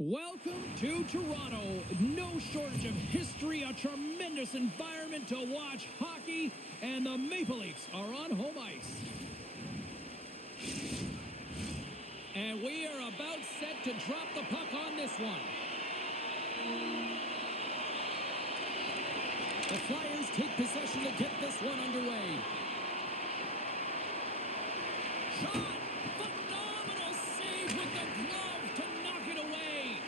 Welcome to Toronto. No shortage of history, a tremendous environment to watch hockey, and the Maple Leafs are on home ice. And we are about set to drop the puck on this one. The Flyers take possession to get this one underway. Shot! Phenomenal save with the glove to knock it away.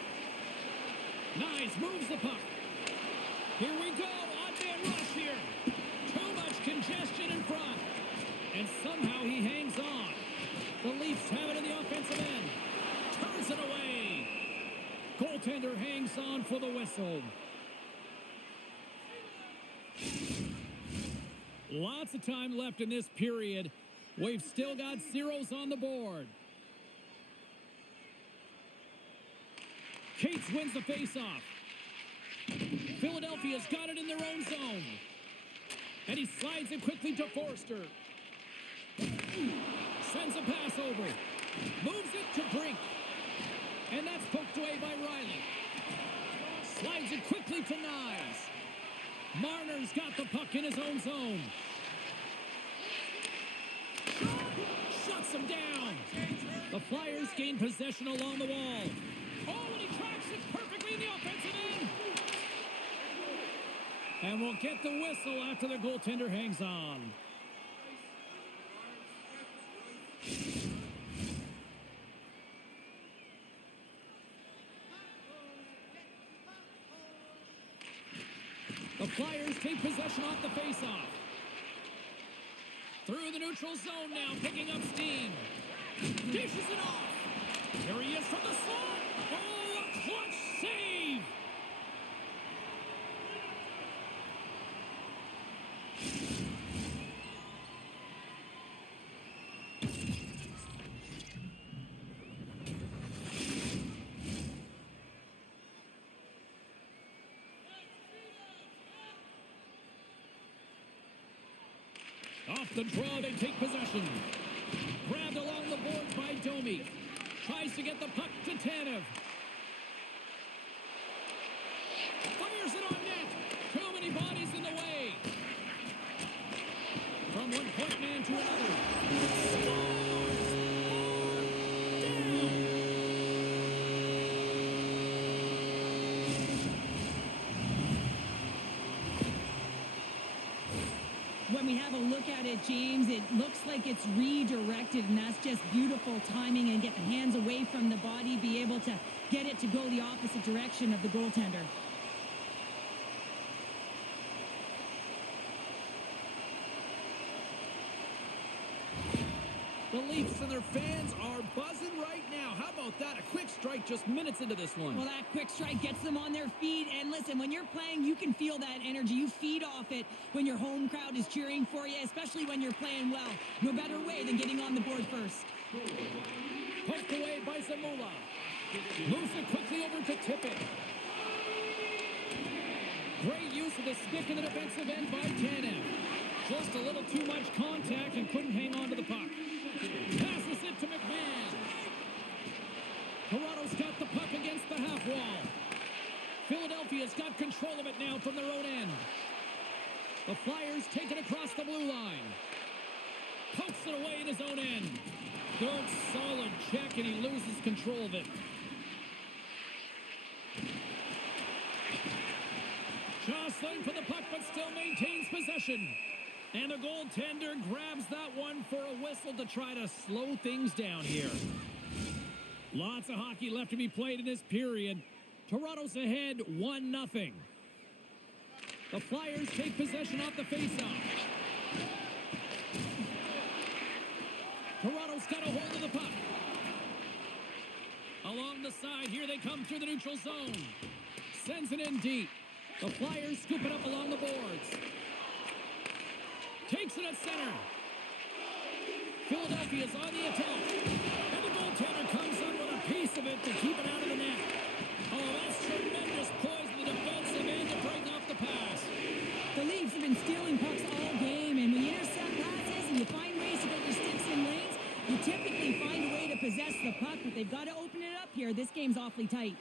Nice, moves the puck. Here we go, on-man rush here. Too much congestion in front. And somehow he hangs on. The Leafs have it in the offensive end. Turns it away. Goaltender hangs on for the whistle. Lots of time left in this period. We've still got zeros on the board. Cates wins the faceoff. Philadelphia's got it in their own zone. And he slides it quickly to Forster. Sends a pass over. Moves it to Brink. And that's poked away by Riley. Slides it quickly to Nyes. Marner's got the puck in his own zone. Shuts him down. The Flyers gain possession along the wall. Oh, and he tracks it perfectly in the offensive end. And we'll get the whistle after the goaltender hangs on. The Flyers take possession off the faceoff. Through the neutral zone now, picking up steam. Dishes it off. Here he is from the slot. Oh, a clutch save. Off the draw, they take possession. Grabbed along the boards by Domi. Tries to get the puck to Tanev. Fires it on net. Too many bodies in the way. From one point man to another. Scores! Down! When we have a look at it, James, it looks like it's redirected, and that's just beautiful timing, and get the hands away from the body, be able to get it to go the opposite direction of the goaltender. The Leafs and their fans are buzzing right now. How about that? A quick strike just minutes into this one. Well, that quick strike gets them on their feet. And listen, when you're playing, you can feel that energy. You feed off it when your home crowd is cheering for you, especially when you're playing well. No better way than getting on the board first. Poked away by Zamula. Moves it quickly over to Tippett. Great use of the stick in the defensive end by Tanev. Just a little too much contact and couldn't hang on to the puck. Passes it to McMahon. Toronto's got the puck against the half wall. Philadelphia's got control of it now from their own end. The Flyers take it across the blue line. Pokes it away in his own end. Good, solid check, and he loses control of it. Jostling for the puck, but still maintains possession. And the goaltender grabs that one for a whistle to try to slow things down here. Lots of hockey left to be played in this period. Toronto's ahead 1-0. The Flyers take possession off the faceoff. Toronto's got a hold of the puck. Along the side, here they come through the neutral zone. Sends it in deep. The Flyers scoop it up along the boards. Takes it at center. Philadelphia's on the attack. And the goaltender comes up with a piece of it to keep it out of the net. Oh, that's tremendous poise in the defensive end to break off the pass. The Leafs have been stealing pucks all game, and when you intercept passes and you find ways to get your sticks in lanes, you typically find a way to possess the puck, but they've got to open it up here. This game's awfully tight.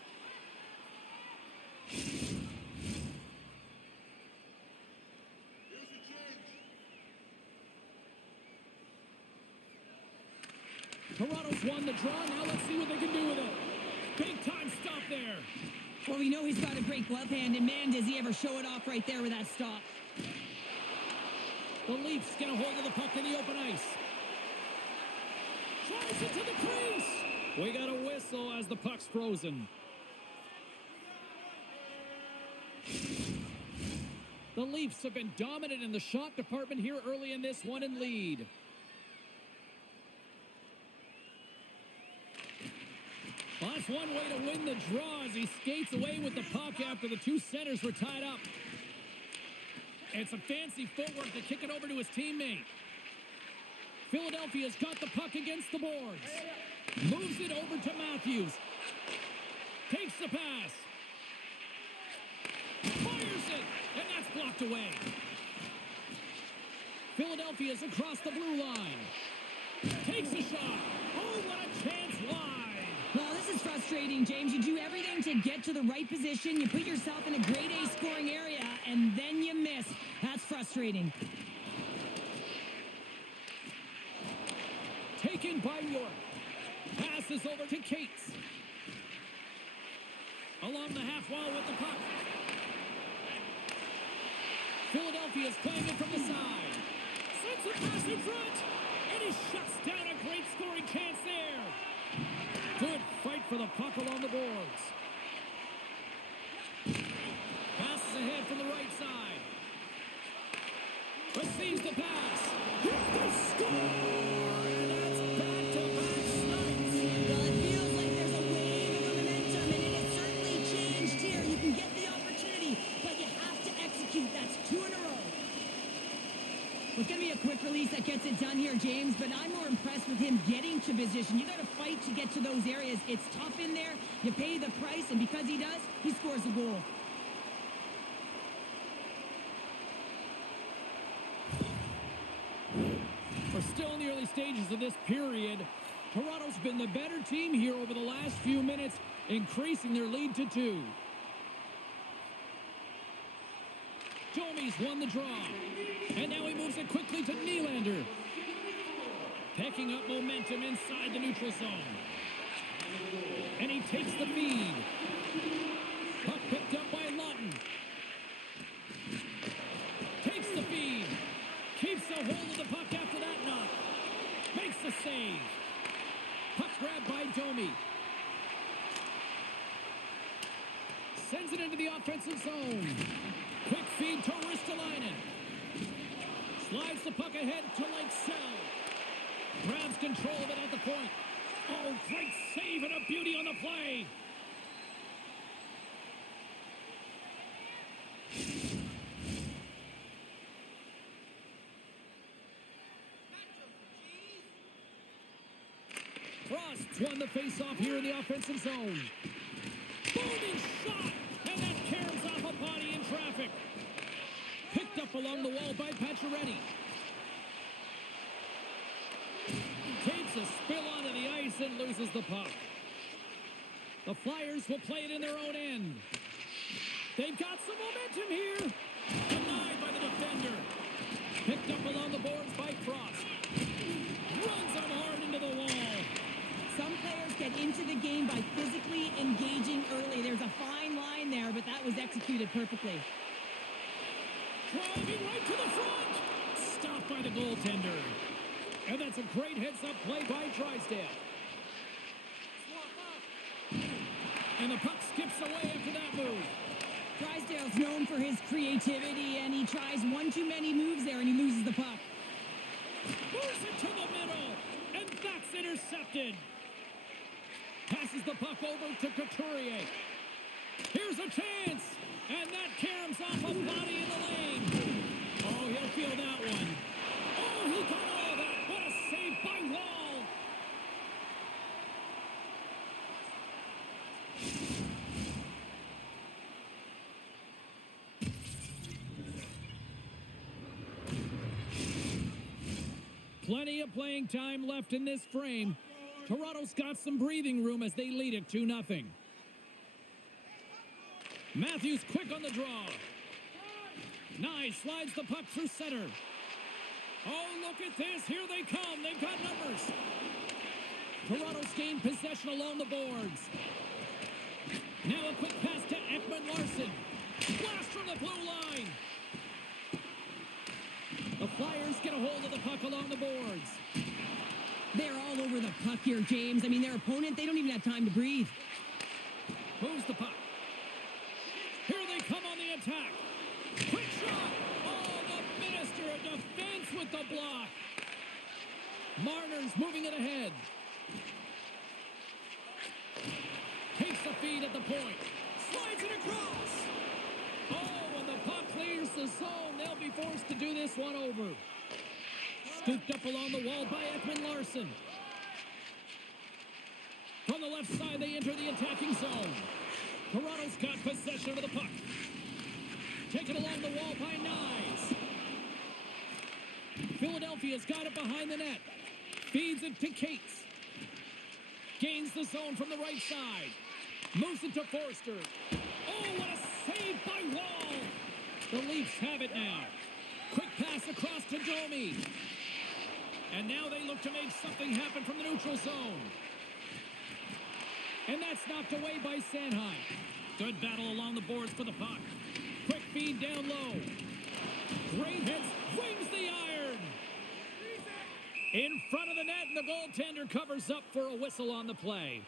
Toronto's won the draw. Now let's see what they can do with it. Big time stop there. Well, we know he's got a great glove hand, and man, does he ever show it off right there with that stop. The Leafs get a hold of the puck in the open ice. Tries it to the crease. We got a whistle as the puck's frozen. The Leafs have been dominant in the shot department here early in this one and lead. Well, that's one way to win the draw as he skates away with the puck after the two centers were tied up. And some fancy footwork to kick it over to his teammate. Philadelphia's got the puck against the boards. Moves it over to Matthews. Takes the pass. Fires it, and that's blocked away. Philadelphia's across the blue line. Takes a shot. Oh, what a chance wide. Well, this is frustrating, James. You do everything to get to the right position. You put yourself in a grade A scoring area, and then you miss. That's frustrating. Taken by York. Passes over to Cates. Along the half wall with the puck. Philadelphia's playing it from the side. Sends a pass in front. And he shuts down a great scoring chance there. Good fight for the puck along the boards. Passes ahead from the right side. Receives the pass. They score! And that's back-to-back snipes. Well, it feels like there's a wave of momentum, and it has certainly changed here. You can get the opportunity, but you have to execute. That's 2 in a row. Well, it's going to be a quick release that gets it done here, James, but I'm more impressed with him getting to position. You got to fight to get to those areas. It's tough in there. You pay the price, and because he does, he scores a goal. We're still in the early stages of this period. Toronto's been the better team here over the last few minutes, increasing their lead to 2. Domi's won the draw. And now he moves it quickly to Nylander. Picking up momentum inside the neutral zone. And he takes the feed. Puck picked up by Lawton. Takes the feed. Keeps a hold of the puck after that knock. Makes the save. Puck grabbed by Domi. Sends it into the offensive zone. Quick feed to Ristolainen. Slides the puck ahead to Lykesell. Grabs control of it at the point. Oh, great save and a beauty on the play. Frost's won the face-off here in the offensive zone. Booming shot, and that caroms off a body in traffic. Picked up along the wall by Pacioretty. Takes a spill onto the ice and loses the puck. The Flyers will play it in their own end. They've got some momentum here. Denied by the defender. Picked up along the boards by Frost. Runs him hard into the wall. Some players get into the game by physically engaging early. There's a fine line there, but that was executed perfectly. Driving right to the front. Stopped by the goaltender. And that's a great heads-up play by Drysdale. And the puck skips away after that move. Drysdale's known for his creativity, and he tries one too many moves there, and he loses the puck. Moves it to the middle, and that's intercepted. Passes the puck over to Couturier. Here's a chance, and that caroms off a body in the lane. Oh, he'll feel that one. Oh, he got all that. What a save by Wall. Plenty of playing time left in this frame. Toronto's got some breathing room as they lead it 2-0. Matthews quick on the draw. Nye slides the puck through center. Oh, look at this. Here they come. They've got numbers. Toronto's gained possession along the boards. Now a quick pass to Ekman Larson. Blast from the blue line. The Flyers get a hold of the puck along the boards. They're all over the puck here, James. I mean, their opponent, they don't even have time to breathe. Moves the puck. Here they come on the attack. Quick shot. Oh, the Minister of Defense with the block. Marner's moving it ahead. Takes the feed at the point. Slides it across. Oh, and the puck clears the zone. They'll be forced to do this one over. Scooped up along the wall by Ekman Larson. From the left side, they enter the attacking zone. Toronto's got possession of the puck. Taken along the wall by Nyes. Philadelphia's got it behind the net. Feeds it to Cates. Gains the zone from the right side. Moves it to Forster. Oh, what a save by Wall. The Leafs have it now. Quick pass across to Domi. And now they look to make something happen from the neutral zone. And that's knocked away by Sanheim. Good battle along the boards for the puck. Quick feed down low. Great hits. Wings the iron. In front of the net, and the goaltender covers up for a whistle on the play.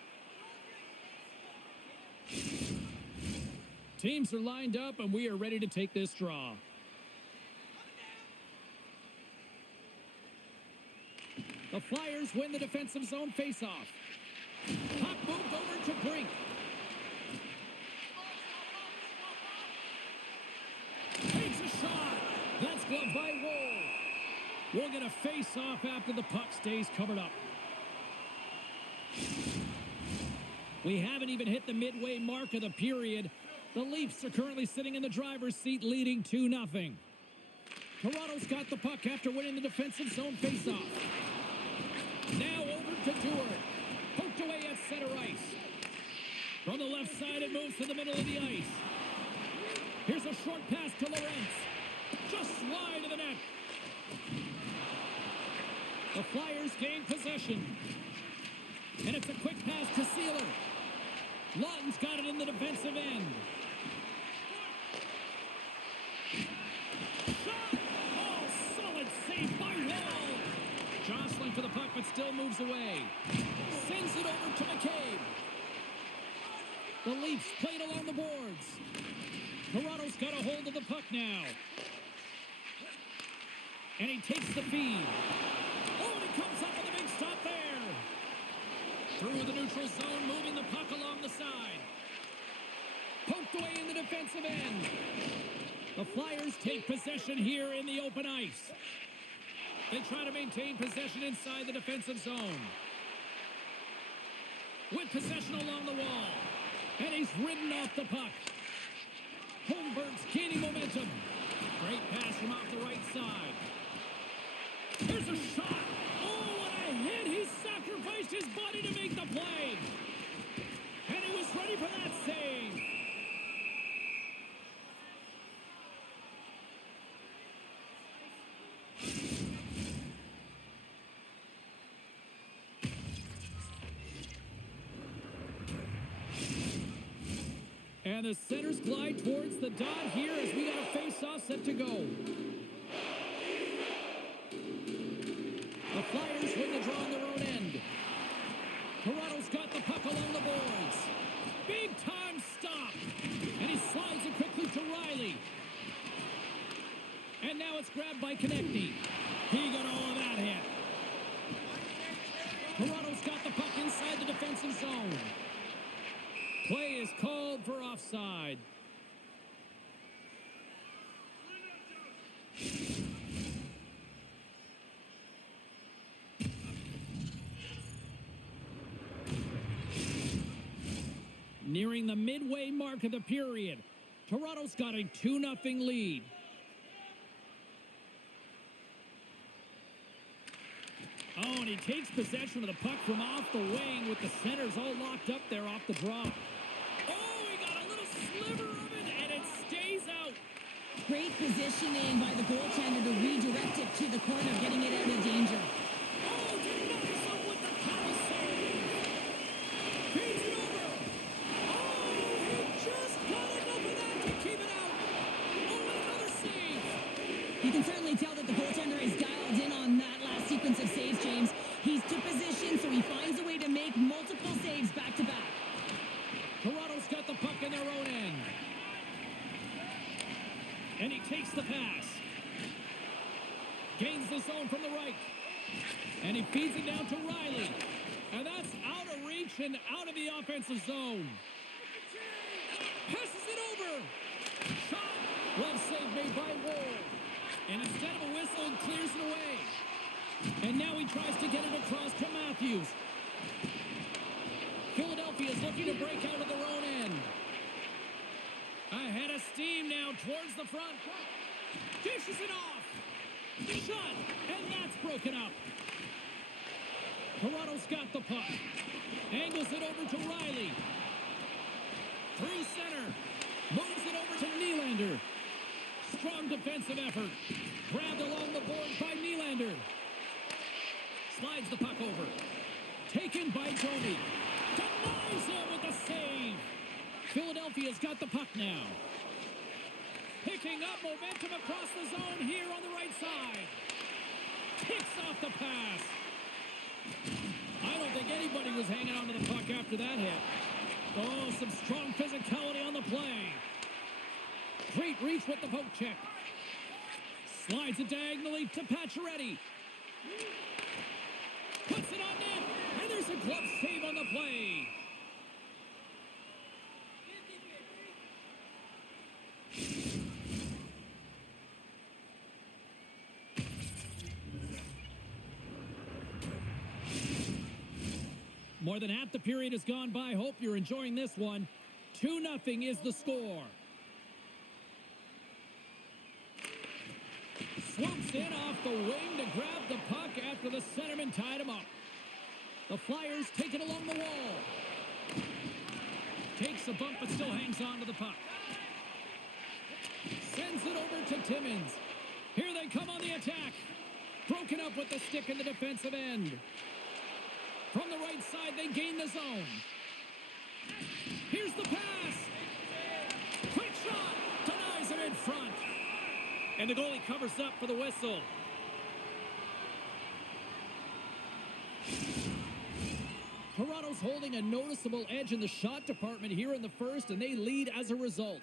Teams are lined up, and we are ready to take this draw. The Flyers win the defensive zone faceoff. Puck moved over to Brink. Takes a shot. That's gloved by Woll. We'll get a face-off after the puck stays covered up. We haven't even hit the midway mark of the period. The Leafs are currently sitting in the driver's seat, leading 2-0. Toronto's got the puck after winning the defensive zone face-off. Now over to Dewar. Poked away at center ice. From the left side, it moves to the middle of the ice. Here's a short pass to Lorentz. Just wide of the net. The Flyers gain possession. And it's a quick pass to Sealer. Lawton's got it in the defensive end. Shot! Oh, solid save by Wall. Jostling for the puck, but still moves away. Sends it over to McCabe. The Leafs played along the boards. Toronto's got a hold of the puck now. And he takes the feed. Oh, and he comes up with a big stop there. Through the neutral zone, moving the puck along the side. Poked away in the defensive end. The Flyers take possession here in the open ice. They try to maintain possession inside the defensive zone. With possession along the wall. And he's ridden off the puck. Holmberg's gaining momentum. Great pass from off the right side. Here's a shot. Oh, what a hit. He sacrificed his body to make the play. And he was ready for that save. And the centers glide towards the dot here as we got a face-off set to go. The Flyers win the draw on their own end. Toronto's got the puck along the boards. Big-time stop. And he slides it quickly to Riley. And now it's grabbed by Konechny. He got all of that hit. Toronto's got the puck inside the defensive zone. Play is called for offside. Nearing the midway mark of the period, Toronto's got a 2-0 lead. Oh, and he takes possession of the puck from off the wing with the centers all locked up there off the draw. Oh, he got a little sliver of it, and it stays out. Great positioning by the goaltender to redirect it to the corner, getting it out of danger. Oh, denies him with the power save. zone from the right. And he feeds it down to Riley. And that's out of reach and out of the offensive zone. Passes it over. Shot. Glove save made by Ward. And instead of a whistle, it clears it away. And now he tries to get it across to Matthews. Philadelphia is looking to break out of their own end. Ahead of steam now towards the front. Dishes it off. Shot. And that's broken up. Toronto's got the puck. Angles it over to Riley. Through center. Moves it over to Nylander. Strong defensive effort. Grabbed along the boards by Nylander. Slides the puck over. Taken by Tony. Denies him with the save. Philadelphia's got the puck now. Picking up momentum across the zone here on the right side. Kicks off the pass. I don't think anybody was hanging on to the puck after that hit. Oh, some strong physicality on the play. Great reach with the poke check. Slides it diagonally to Pacioretty. Puts it on net. And there's a glove save on the play. More than half the period has gone by. Hope you're enjoying this one. 2-0 is the score. Swoops in off the wing to grab the puck after the centerman tied him up. The Flyers take it along the wall. Takes a bump but still hangs on to the puck. Sends it over to Timmins. Here they come on the attack. Broken up with the stick in the defensive end. From the right side, they gain the zone. Here's the pass. Quick shot. Denies it in front. And the goalie covers up for the whistle. Toronto's holding a noticeable edge in the shot department here in the first, and they lead as a result.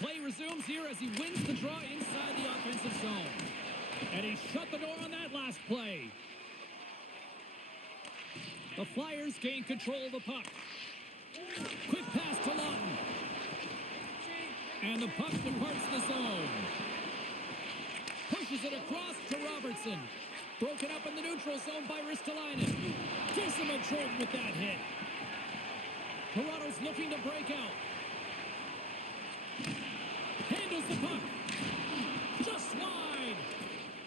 Play resumes here as he wins the draw inside the offensive zone. And he shut the door on that last play. The Flyers gain control of the puck. Quick pass to Lawton. And the puck departs the zone. Pushes it across to Robertson. Broken up in the neutral zone by Ristolainen. Gives him a jolt with that hit. Toronto's looking to break out. Handles the puck. Just wide.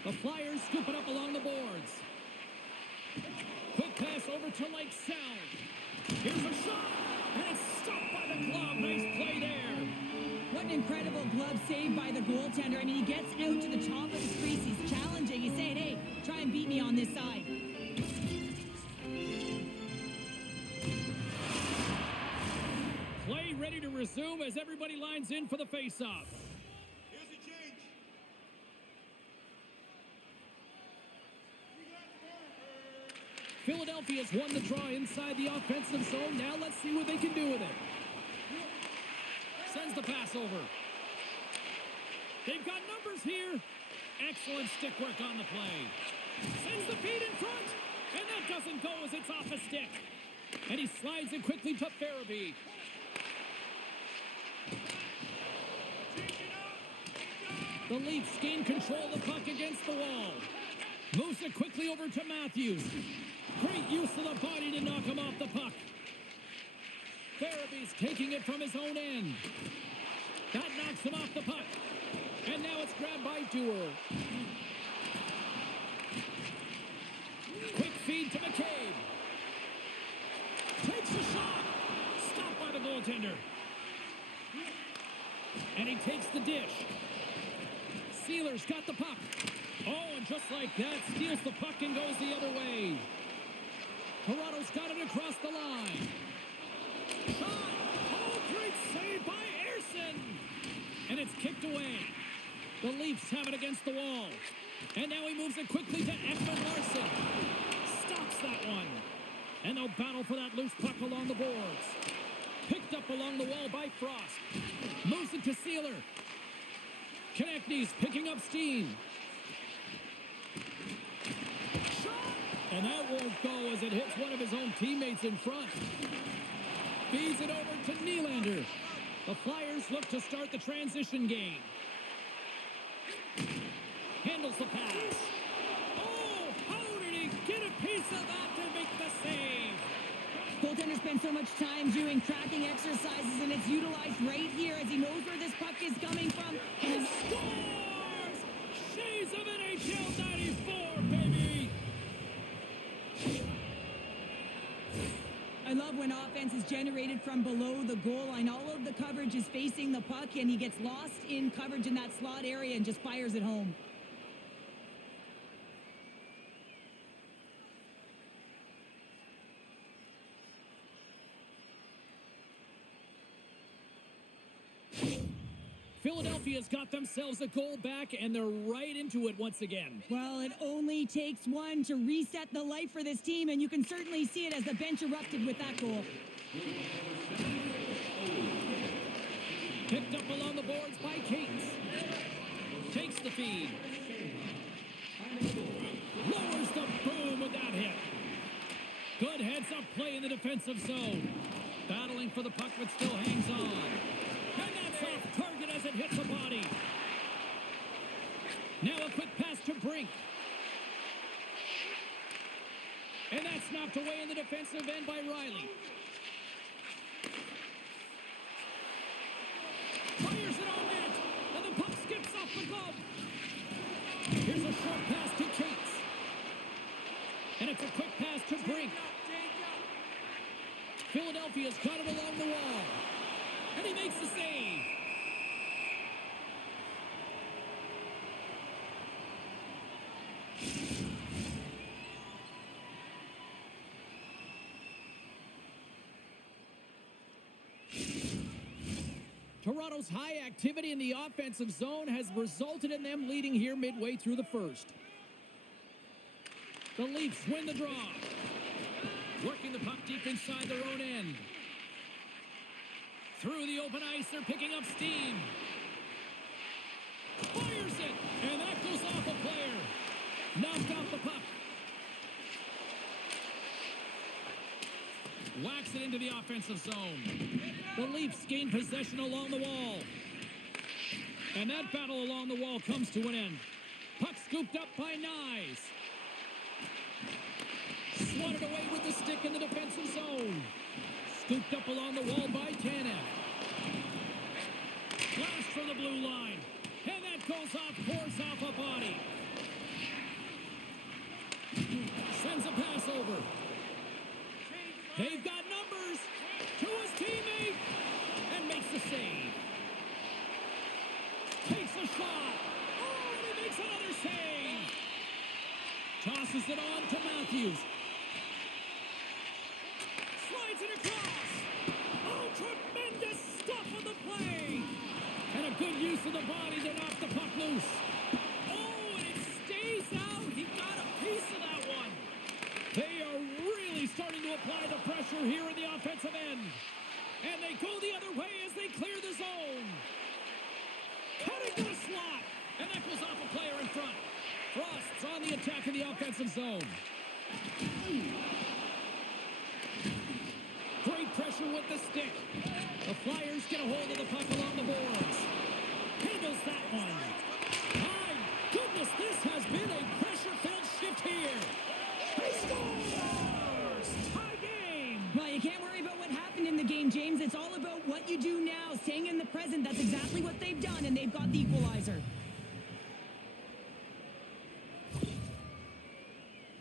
The Flyers scoop it up along the boards. Quick pass over to Lake Sound. Here's a shot, and it's stopped by the glove. Nice play there. What an incredible glove save by the goaltender. I mean, he gets out to the top of his crease. He's challenging. He's saying, hey, try and beat me on this side. Play ready to resume as everybody lines in for the face-off. Here's a change. Philadelphia's won the draw inside the offensive zone. Now let's see what they can do with it. Sends the pass over. They've got numbers here. Excellent stick work on the play. Sends the feed in front. And that doesn't go as it's off a stick. And he slides it quickly to Farabee. The Leafs gain control of the puck against the wall. Moves it quickly over to Matthews. Great use of the body to knock him off the puck. Farabee's taking it from his own end. That knocks him off the puck. And now it's grabbed by Dewar. Quick feed to McCabe. Takes a shot. Stopped by the goaltender. And he takes the dish. Sealer's got the puck. Oh, and just like that, steals the puck and goes the other way. Toronto's got it across the line. Shot! Oh, great save by Ersson! And it's kicked away. The Leafs have it against the wall. And now he moves it quickly to Ekman Larsson. Stops that one. And they'll battle for that loose puck along the boards. Picked up along the wall by Frost. Moves it to Sealer. Konechny's picking up steam. And that won't go as it hits one of his own teammates in front. Feeds it over to Nylander. The Flyers look to start the transition game. Handles the pass. Oh, how did he get a piece of that to make the save? Goaltender spends so much time doing tracking exercises, and it's utilized right here as he knows where this puck is coming from. And scores! Shades of NHL 94, baby! I love when offense is generated from below the goal line. All of the coverage is facing the puck, and he gets lost in coverage in that slot area and just fires it home. Philadelphia's got themselves a goal back, and they're right into it once again. Well, it only takes one to reset the life for this team, and you can certainly see it as the bench erupted with that goal. Picked up along the boards by Cates. Takes the feed. Lowers the boom with that hit. Good heads-up play in the defensive zone. Battling for the puck, but still hangs on. And that's off target as it hits the body. Now a quick pass to Brink. And that's knocked away in the defensive end by Riley. Fires it on net. And the puck skips off the glove. Here's a short pass to Cates. And it's a quick pass to Brink. Philadelphia's got it along the wall. And he makes the save. Toronto's high activity in the offensive zone has resulted in them leading here midway through the first. The Leafs win the draw. Working the puck deep inside their own end. Through the open ice, they're picking up steam. Fires it, and that goes off a player. Knocked off the puck. Whacks it into the offensive zone. The Leafs gain possession along the wall. And that battle along the wall comes to an end. Puck scooped up by Nyes. Swatted away with the stick in the defensive zone. Scooped up along the wall by Tanev. Blast from the blue line. And that goes off, pours off a body. Sends a pass over. They've got numbers to his teammate. And makes the save. Takes a shot. Oh, and he makes another save. Tosses it on to Matthews. Slides it across. Oh, tremendous stuff on the play. And a good use of the body to knock the puck loose. Oh, and it stays out. He got a piece of that one. They are really starting to apply the pressure here in the offensive end. And they go the other way as they clear the zone. Cutting to the slot. And that goes off a player in front. Frost's on the attack in the offensive zone. Great pressure with the stick. The Flyers get a hold of the puck along the boards. Handles that one. My goodness, this has been a pressure-filled shift here. He scores! Tie game! Well, you can't worry about what happened in the game, James. It's all about what you do now, staying in the present. That's exactly what they've done, and they've got the equalizer.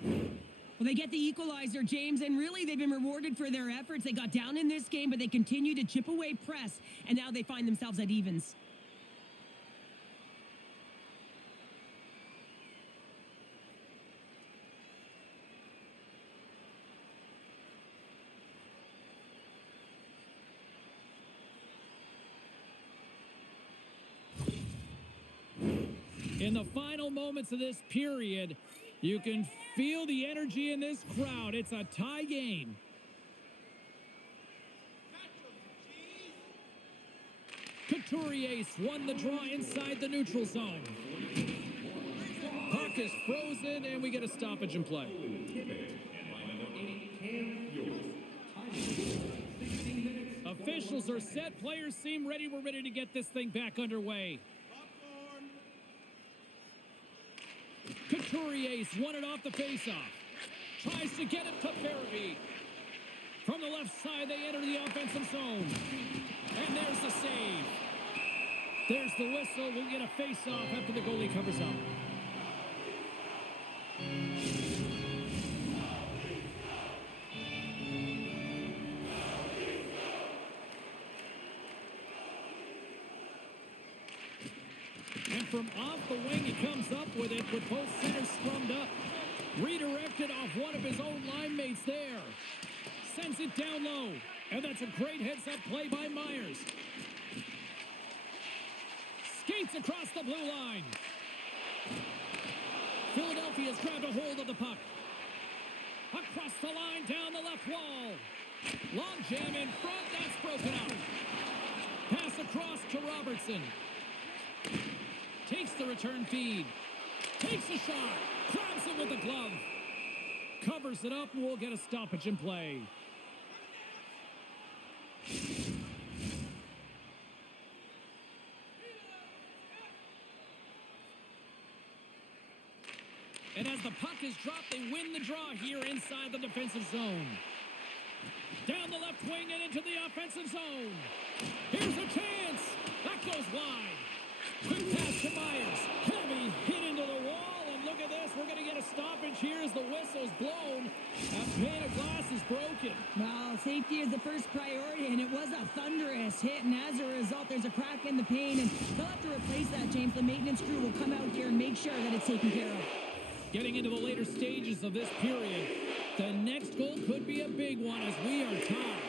Well, they get the equalizer, James, and really they've been rewarded for their efforts. They got down in this game, but they continue to chip away press, and now they find themselves at evens. In the final moments of this period, you can feel the energy in this crowd. It's a tie game. Couturier won the draw inside the neutral zone. Puck is frozen, and we get a stoppage in play. whistles are set. Players seem ready. We're ready to get this thing back underway. Popcorn. Couturier's won it off the faceoff. Tries to get it to Farabee. From the left side, they enter the offensive zone. And there's the save. There's the whistle. We'll get a face-off after the goalie covers up. And from off the wing, he comes up with it with both centers scrummed up. Redirected off one of his own line mates there. Sends it down low. And that's a great heads-up play by Myers. Skates across the blue line. Philadelphia's grabbed a hold of the puck. Across the line, down the left wall. Long jam in front, that's broken up. Pass across to Robertson. Takes the return feed. Takes a shot. Grabs it with the glove. Covers it up, and we'll get a stoppage in play. And as the puck is dropped, they win the draw here inside the defensive zone. Down the left wing and into the offensive zone. Here's a chance. That goes wide. Quick pass to Myers. Heavy hit into the wall. And look at this. We're going to get a stoppage here as the whistle's blown. That pane of glass is broken. Well, safety is the first priority, and it was a thunderous hit. And as a result, there's a crack in the pane. And they'll have to replace that, James. The maintenance crew will come out here and make sure that it's taken care of. Getting into the later stages of this period, the next goal could be a big one as we are tied.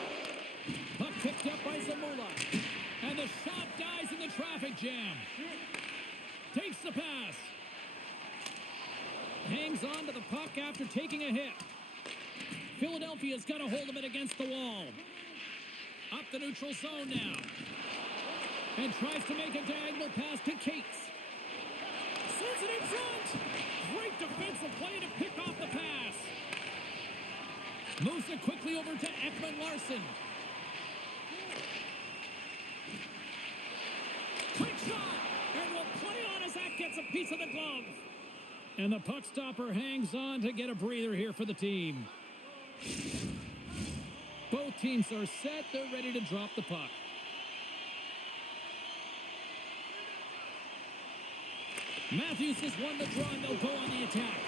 Puck picked up by Zamula. And the shot dies in the traffic jam. Takes the pass. Hangs on to the puck after taking a hit. Philadelphia's got a hold of it against the wall. Up the neutral zone now. And tries to make a diagonal pass to Cates. Sends it in front. Great defensive play to pick off the pass. Moves it quickly over to Ekman Larson. Quick shot. And will play on as that gets a piece of the glove. And the puck stopper hangs on to get a breather here for the team. Both teams are set. They're ready to drop the puck. Matthews has won the draw, and they'll go on the attack.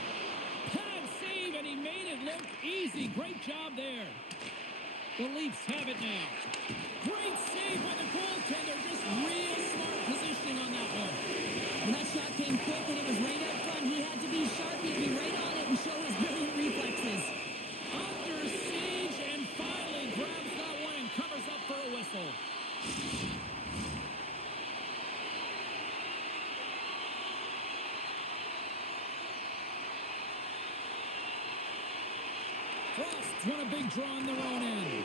Pad save, and he made it look easy. Great job there. The Leafs have it now. Great save by the goaltender. Just real smart positioning on that one. And that shot came quick, and it was right out front. He had to be sharp. He had to be right on it and show his brilliant reflexes. Under siege, and finally grabs that one and covers up for a whistle. Frost's won a big draw on their own end.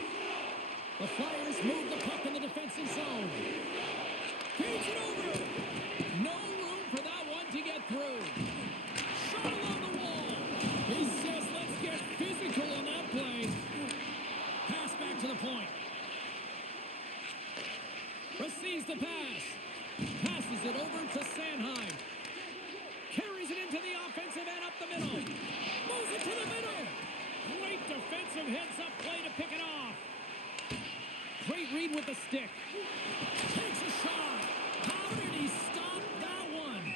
The Flyers move the puck in the defensive zone. Feeds it over. No room for that one to get through. Shot along the wall. He says, let's get physical on that play. Pass back to the point. Receives the pass. Passes it over to Sanheim. Carries it into the offensive end up the middle. Moves it to the middle. Great defensive heads-up play to pick it off. Great read with the stick. Takes a shot. How did he stop that one?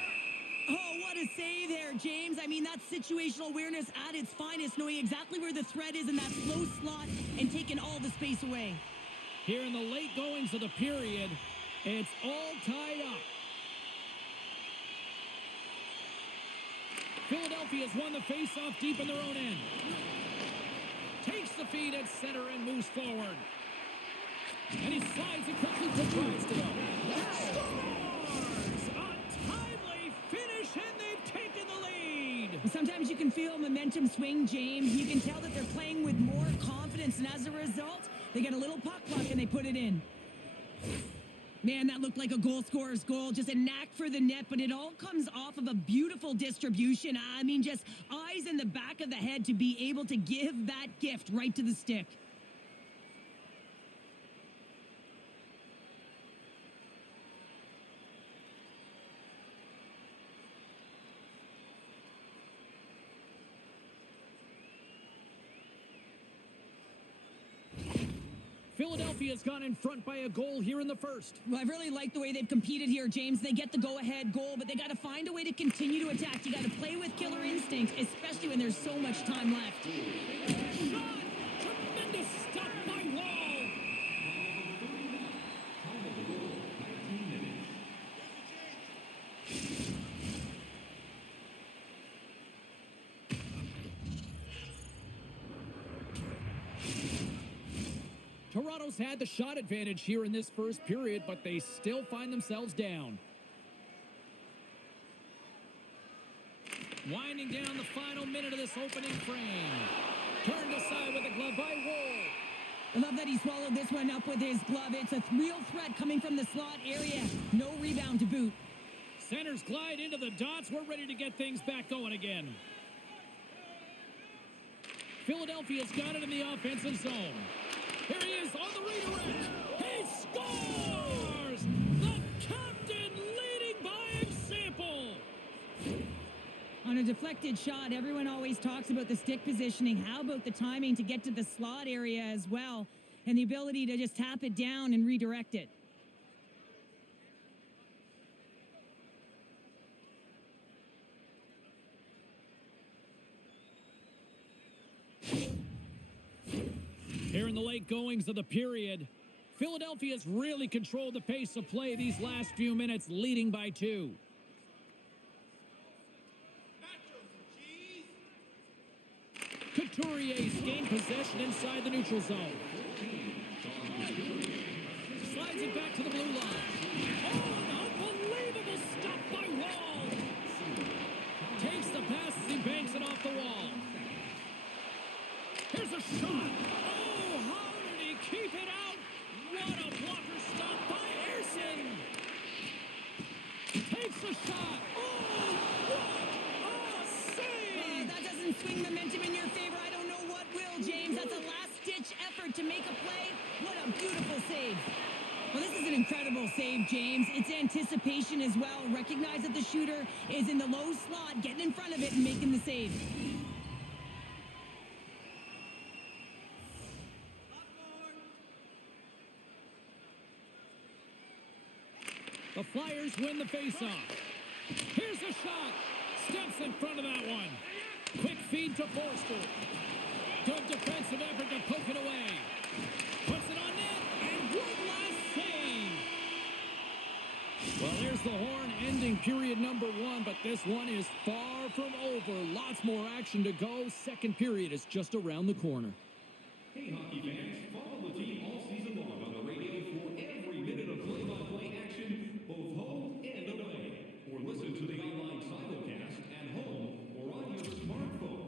Oh, what a save there, James. I mean, that's situational awareness at its finest, knowing exactly where the threat is in that slow slot and taking all the space away. Here in the late goings of the period, it's all tied up. Philadelphia's won the face-off deep in their own end. Takes the feed at center and moves forward. And he slides it quickly to Drysdale. Scores! A timely finish, and they've taken the lead. Sometimes you can feel momentum swing, James. You can tell that they're playing with more confidence, and as a result, they get a little puck luck and they put it in. Man, that looked like a goal scorer's goal. Just a knack for the net, but it all comes off of a beautiful distribution. I mean, just eyes in the back of the head to be able to give that gift right to the stick. Philadelphia's gone in front by a goal here in the first. Well, I really like the way they've competed here, James. They get the go-ahead goal, but they got to find a way to continue to attack. You got to play with killer instinct, especially when there's so much time left. Shot! Tremendous stop by Wall! Toronto's had the shot advantage here in this first period, but they still find themselves down. Winding down the final minute of this opening frame. Turned aside with a glove by Wall. I love that he swallowed this one up with his glove. It's a real threat coming from the slot area. No rebound to boot. Centers glide into the dots. We're ready to get things back going again. Philadelphia's got it in the offensive zone. Here he is on the redirect. He scores! The captain leading by example. On a deflected shot, everyone always talks about the stick positioning. How about the timing to get to the slot area as well, and the ability to just tap it down and redirect it? Here in the late goings of the period, Philadelphia's really controlled the pace of play these last few minutes, leading by 2. Couturier's gained possession inside the neutral zone. Slides it back to the blue line. Oh, an unbelievable stop by Wall. Takes the pass as he banks it off the wall. Here's a shot. Oh, how did he keep it out? What a blocker stop by Ersson. Takes the shot. Oh, what a save. That doesn't swing momentum in your favor. I don't know what will, James. That's a last-ditch effort to make a play. What a beautiful save. Well, this is an incredible save, James. It's anticipation as well. Recognize that the shooter is in the low slot, getting in front of it and making the save. The Flyers win the faceoff. Here's a shot. Steps in front of that one. Quick feed to Forster. Good defensive effort to poke it away. Puts it on net, and one last save. Well, there's the horn ending period number 1, but this one is far from over. Lots more action to go. Second period is just around the corner. Hey, hockey fans, follow the team all season long on the radio for every minute of play-by-play action, both home and away. Or listen to the online simulcast at home or on your smartphone.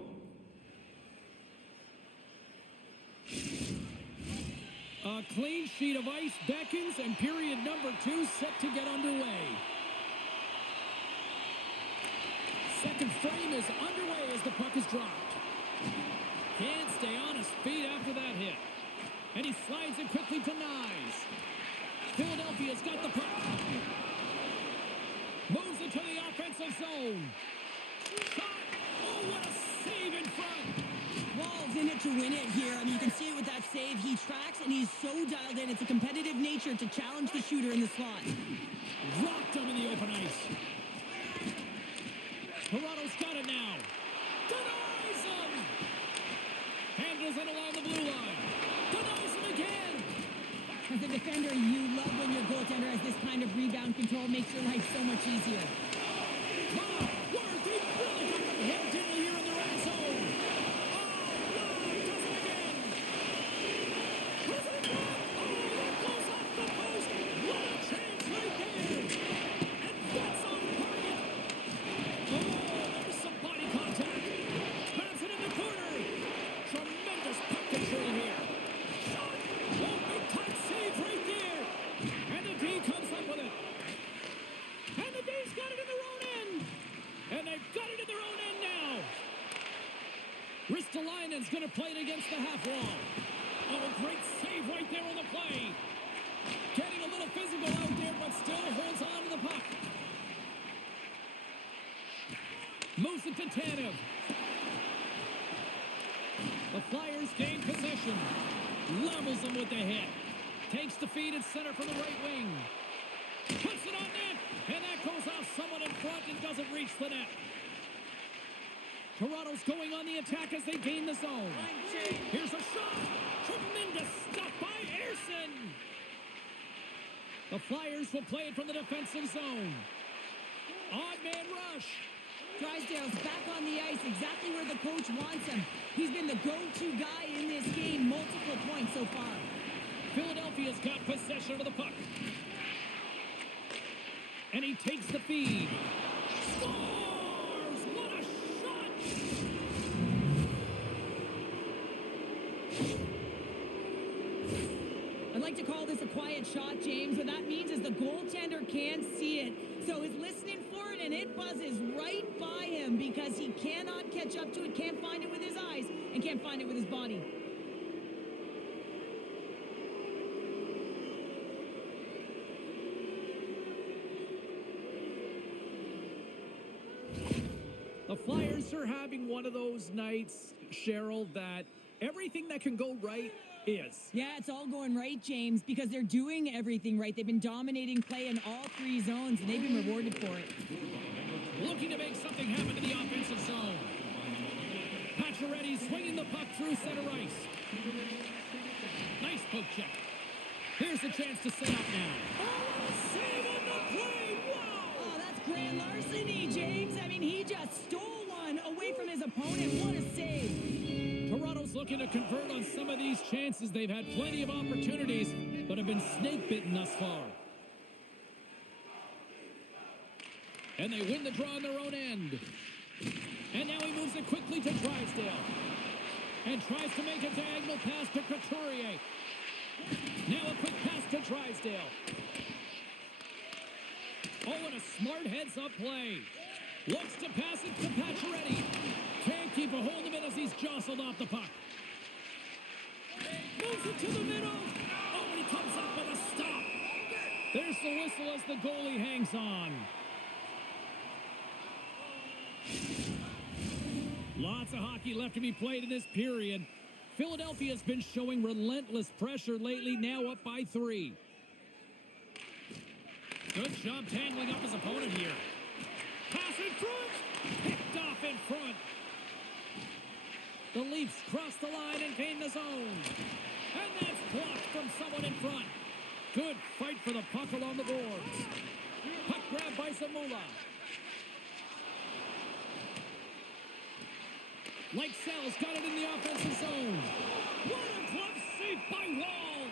A clean sheet of ice beckons, and period number 2 set to get underway. Second frame is underway as the puck is dropped. Can't stay on his feet after that hit. And he slides it quickly to Nyes. Philadelphia's got the puck. Moves it to the offensive zone. Shot! Oh, what a save in front! Wall's in it to win it here. I mean, you can see it with that save. He tracks, and he's so dialed in. It's a competitive nature to challenge the shooter in the slot. Rocked him in the open ice. Toronto's got it now. Denies him! Handles it along the blue line. Denies him again! As a defender, you love when your goaltender has this kind of rebound control. Makes your life so much easier. My word, they really got them hemmed in here in the red zone. Oh, no, he does it again. Does it again? Oh, that goes off the post. What a chance right there. And that's on target. Oh, there's some body contact. Pass it in the corner. Tremendous puck control here. Shot. Oh, big time save right there. And the D comes up with it. And the D's got it in their own end. And they've got it in their own end now. Ristolainen's going to play it against the half wall. Oh, great save right there on the play. Getting a little physical out there, but still holds on to the puck. Moves it to Tanev. The Flyers gain possession. Levels them with the hit. Takes the feed at center from the right wing. Puts it on net. And that goes off someone in front and doesn't reach the net. Toronto's going on the attack as they gain the zone. Here's a shot. Tremendous stop by Ayerson. The Flyers will play it from the defensive zone. Odd man rush. Drysdale's back on the ice, exactly where the coach wants him. He's been the go-to guy in this game, multiple points so far. Philadelphia's got possession of the puck. And he takes the feed. Scores! What a shot! I'd like to call this a quiet shot, James. What that means is the goaltender can't see it. So he's listening for it, and it buzzes right by him because he cannot catch up to it, can't find it with his eyes, and can't find it with his body. The Flyers are having one of those nights, Cheryl, that everything that can go right is. Yeah, it's all going right, James, because they're doing everything right. They've been dominating play in all three zones, and they've been rewarded for it. Looking to make something happen in the offensive zone. Pacioretty swinging the puck through center ice. Nice poke check. Here's the chance to set up now. Oh, save on the play! Wow! Oh, that's grand larceny, James. I mean, he just stole one away from his opponent. What a save. Toronto's looking to convert on some of these chances. They've had plenty of opportunities, but have been snake-bitten thus far. And they win the draw on their own end. And now he moves it quickly to Drysdale. And tries to make a diagonal pass to Couturier. Now a quick pass to Drysdale. Oh, and a smart heads-up play. Looks to pass it to Pacioretty. Can't keep a hold of it as he's jostled off the puck. Moves it to the middle. Oh, and he comes up with a stop. There's the whistle as the goalie hangs on. Lots of hockey left to be played in this period. Philadelphia's been showing relentless pressure lately, now up by 3. Good job tangling up his opponent here. Pass in front. Picked off in front. The Leafs cross the line and gain the zone. And that's blocked from someone in front. Good fight for the puck along the boards. Puck grab by Zamula. Lightcell's got it in the offensive zone. What a glove save by Wall.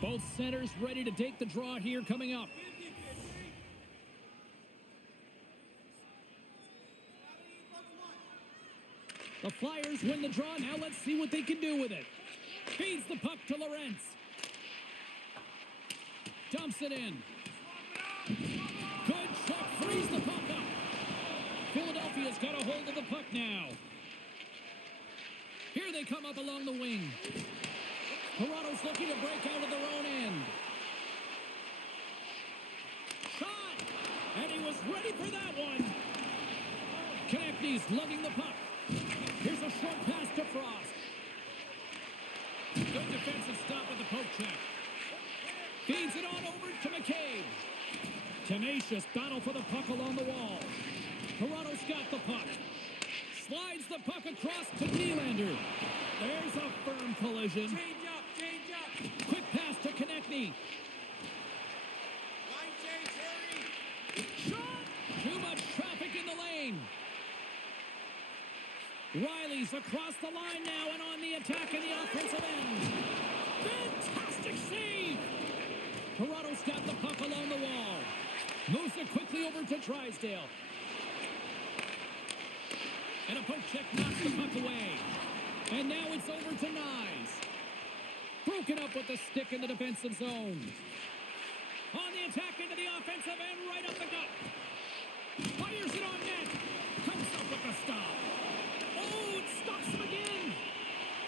Both centers ready to take the draw here coming up. The Flyers win the draw. Now let's see what they can do with it. Feeds the puck to Lorentz. Dumps it in. Good check. Frees the puck up. Philadelphia's got a hold of the puck now. Here they come up along the wing. Toronto's looking to break out of their own end. Shot! And he was ready for that one. Konechny's lugging the puck. Here's a short pass to Frost. Good defensive stop with the poke check. Feeds it on over to McCabe. Tenacious battle for the puck along the wall. Toronto's got the puck. Slides the puck across to Nylander. There's a firm collision. Change up. Quick pass to Konechny. Line change, hurry. Shot! Too much traffic in the lane. Riley's across the line now and on the attack in the offensive end. Fantastic save! Toronto's got the puck along the wall. Moves it quickly over to Drysdale. And a poke check knocks the puck away. And now it's over to Nyes. Broken up with the stick in the defensive zone. On the attack into the offensive end, right up the gut. Fires it on net. Comes up with the stop. Oh, it stops him again.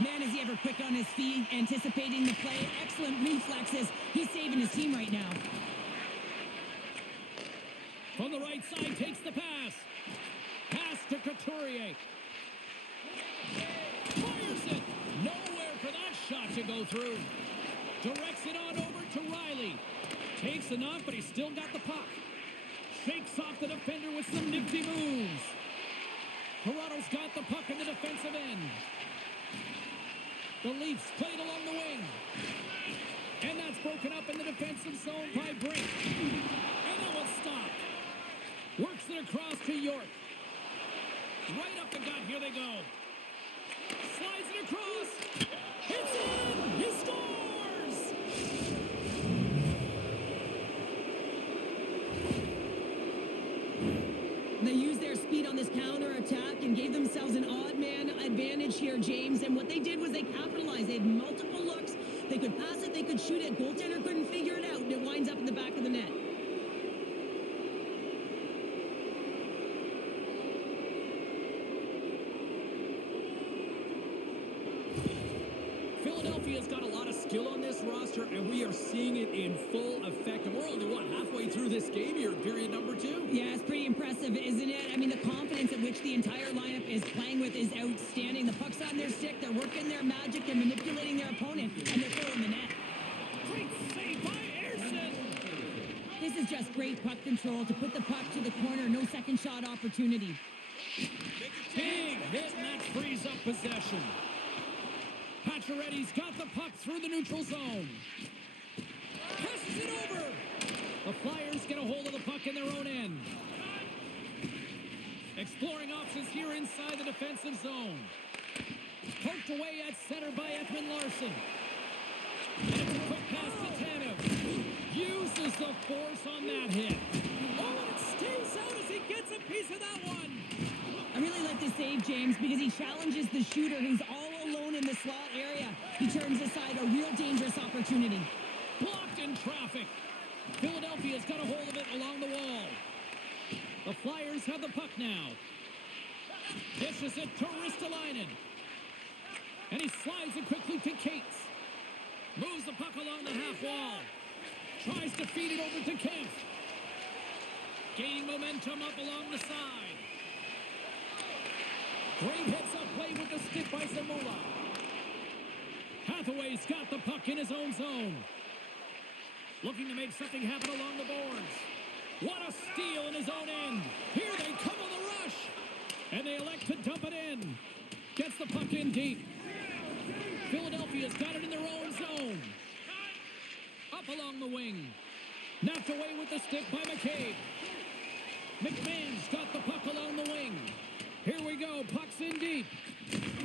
Man, is he ever quick on his feet, anticipating the play. Excellent reflexes. He's saving his team right now. From the right side, takes the pass. Pass to Couturier. to go through. Directs it on over to Riley. Takes a knock, but he's still got the puck. Shakes off the defender with some nifty moves. Toronto's got the puck in the defensive end. The Leafs played along the wing. And that's broken up in the defensive zone by Brink. And that one's stopped. Works it across to York. Right up the gut. Here they go. Slides it across. It's in. He scores. They used their speed on this counter-attack and gave themselves an odd man advantage here, James. And what they did was they capitalized. They had multiple looks. They could pass it. They could shoot it. Goaltender couldn't figure it out. And it winds up in the back of the net. Philadelphia's got a lot of skill on this roster, and we are seeing it in full effect. And we're only, halfway through this game here, period number 2? Yeah, it's pretty impressive, isn't it? I mean, the confidence at which the entire lineup is playing with is outstanding. The puck's on their stick. They're working their magic. They're manipulating their opponent, and they're filling the net. Great save by Ayerson. This is just great puck control to put the puck to the corner. No second shot opportunity. Big hit, and that frees up possession. Pacioretty's got the puck through the neutral zone. Passes it over. The Flyers get a hold of the puck in their own end. Exploring options here inside the defensive zone. Poked away at center by Ekman-Larsson. And it's a quick pass to Tanev. Uses the force on that hit. Oh, and it stays out as he gets a piece of that one. I really like the save, James, because he challenges the shooter who's all alone in the slot area. He turns aside a real dangerous opportunity. Blocked in traffic. Philadelphia's got a hold of it along the wall. The Flyers have the puck now. Dishes it to Ristolainen. And he slides it quickly to Cates. Moves the puck along the half wall. Tries to feed it over to Kemp. Gaining momentum up along the side. Great hits up play with the stick by Zamula. Hathaway's got the puck in his own zone. Looking to make something happen along the boards. What a steal in his own end. Here they come on the rush. And they elect to dump it in. Gets the puck in deep. Philadelphia's got it in their own zone. Up along the wing. Knocked away with the stick by McCabe. McMahon's got the puck along the wing. Here we go. Puck's in deep.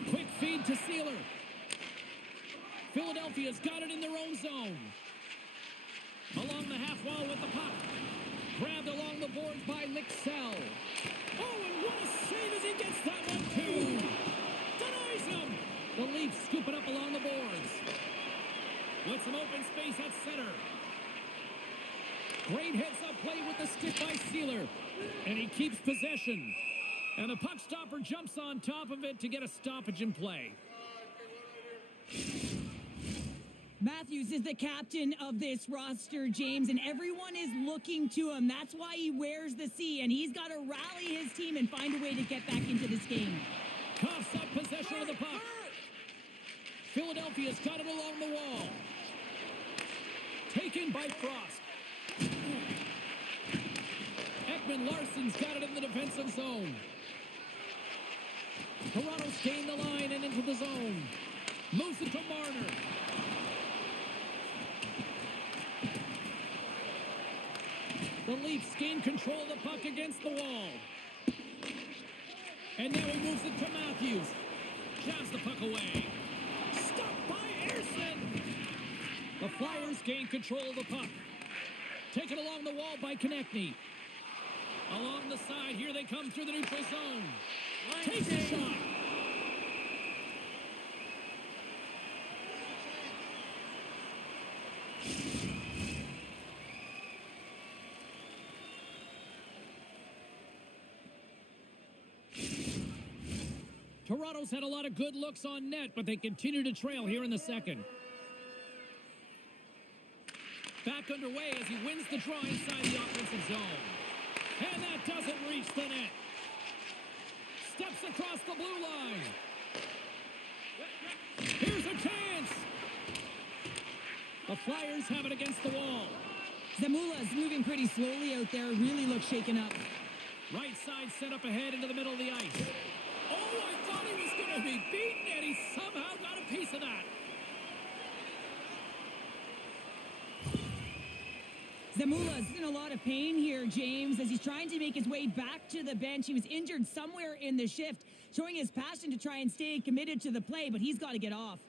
Quick feed to Sealer. Philadelphia's got it in their own zone. Along the half wall with the puck. Grabbed along the boards by Lixell. Oh, and what a save as he gets that one, too. Denies him. The Leafs scoop it up along the boards. With some open space at center. Great hits up play with the stick by Sealer. And he keeps possession. And the puck stopper jumps on top of it to get a stoppage in play. Matthews is the captain of this roster, James, and everyone is looking to him. That's why he wears the C, and he's got to rally his team and find a way to get back into this game. Coughs up possession of the puck. Philadelphia's got it along the wall. Taken by Frost. Ekman-Larsson's got it in the defensive zone. Toronto's gained the line and into the zone. Moves it to Marner. The Leafs gain control of the puck against the wall. And now he moves it to Matthews. Jabs the puck away. Stopped by Ayerson. The Flyers gain control of the puck. Taken along the wall by Konechny. Along the side, here they come through the neutral zone. Takes a shot. Toronto's had a lot of good looks on net, but they continue to trail here in the second. Back underway as he wins the draw inside the offensive zone. And that doesn't reach the net. Steps across the blue line. Here's a chance. The Flyers have it against the wall. Zamula's moving pretty slowly out there. Really looks shaken up. Right side set up ahead into the middle of the ice. Oh, I thought he was going to be beaten, and he somehow got a piece of that. Zamula's in a lot of pain here, James, as he's trying to make his way back to the bench. He was injured somewhere in the shift, showing his passion to try and stay committed to the play, but he's got to get off.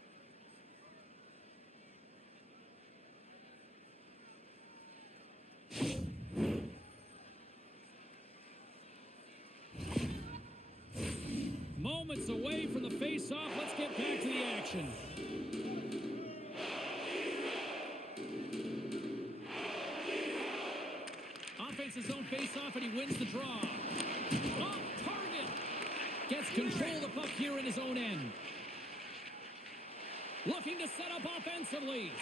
Moments away from the face-off. Let's get back to the action. Offense's own face-off, and he wins the draw. Off target. Gets control of the puck here in his own end. Looking to set up offensively.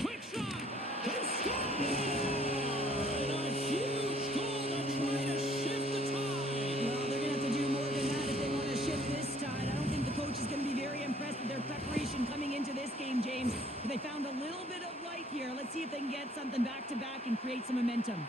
Quick shot. They score! And a huge goal to try to shift the tide. Well, they're going to have to do more than that if they want to shift this tide. I don't think the coach is going to be very impressed with their preparation coming into this game, James. But they found a little bit of light here. Let's see if they can get something back-to-back and create some momentum.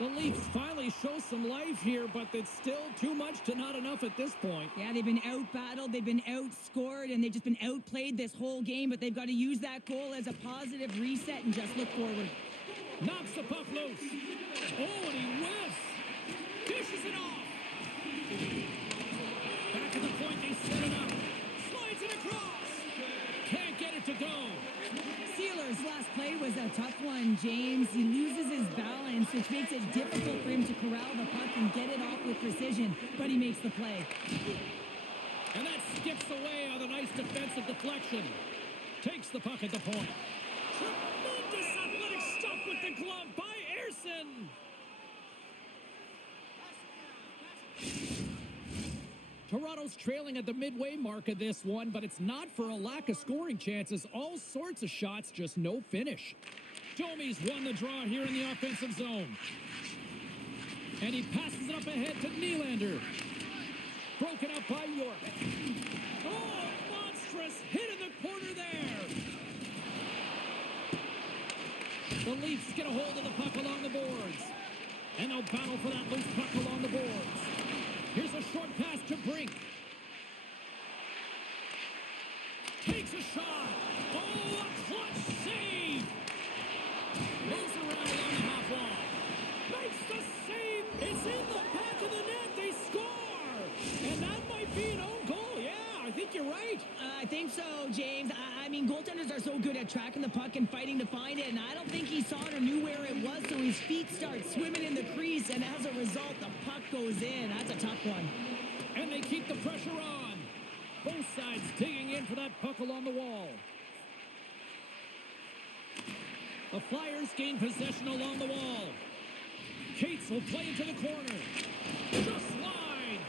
The Leafs finally show some life here, but it's still too much to not enough at this point. Yeah, they've been out-battled, they've been outscored, and they've just been outplayed this whole game, but they've got to use that goal as a positive reset and just look forward. Knocks the puck loose. Oh, and he whiffs. Dishes it off. Back at the point, they set it up. Slides it across. Can't get it to go. Sealer's last play was a tough one, James. He loses his balance, which makes it difficult for him to corral the puck and get it off with precision, but he makes the play. And that skips away on a nice defensive deflection. Takes the puck at the point. Tremendous athletic stop with the glove by Ersson. Toronto's trailing at the midway mark of this one, but it's not for a lack of scoring chances. All sorts of shots, just no finish. Domi's won the draw here in the offensive zone. And he passes it up ahead to Nylander. Broken up by York. Oh, monstrous hit in the corner there. The Leafs get a hold of the puck along the boards. And they'll battle for that loose puck along the boards. Here's a short pass to Brink. Takes a shot. Oh, a clutch save. Moves around along the half wall. Makes the save. It's in the back of the net. They score. And that might be an own goal. Yeah, I think you're right. I think so, James. I mean, goaltenders are so good at tracking the puck and fighting to find it, and I don't think he saw it or knew where it was, so his feet start swimming in the crease, and as a result, the puck goes in. That's a tough one. And they keep the pressure on. Both sides digging in for that puck along the wall. The Flyers gain possession along the wall. Cates will play into the corner. Just wide.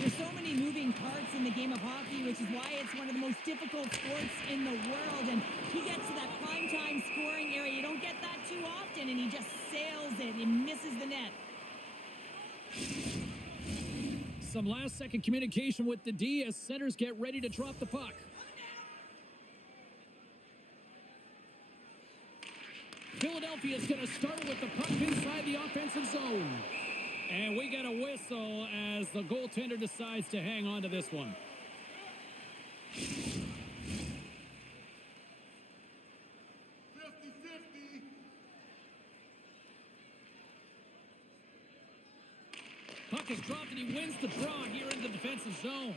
There's so many moving parts in the game of hockey, which is why it's one of the most difficult sports in the world. And he gets to that primetime scoring area. You don't get that too often, and he just sails it. He misses the net. Some last-second communication with the D as centers get ready to drop the puck. Philadelphia's going to start with the puck inside the offensive zone. And we get a whistle as the goaltender decides to hang on to this one. Puck is dropped and he wins the draw here in the defensive zone.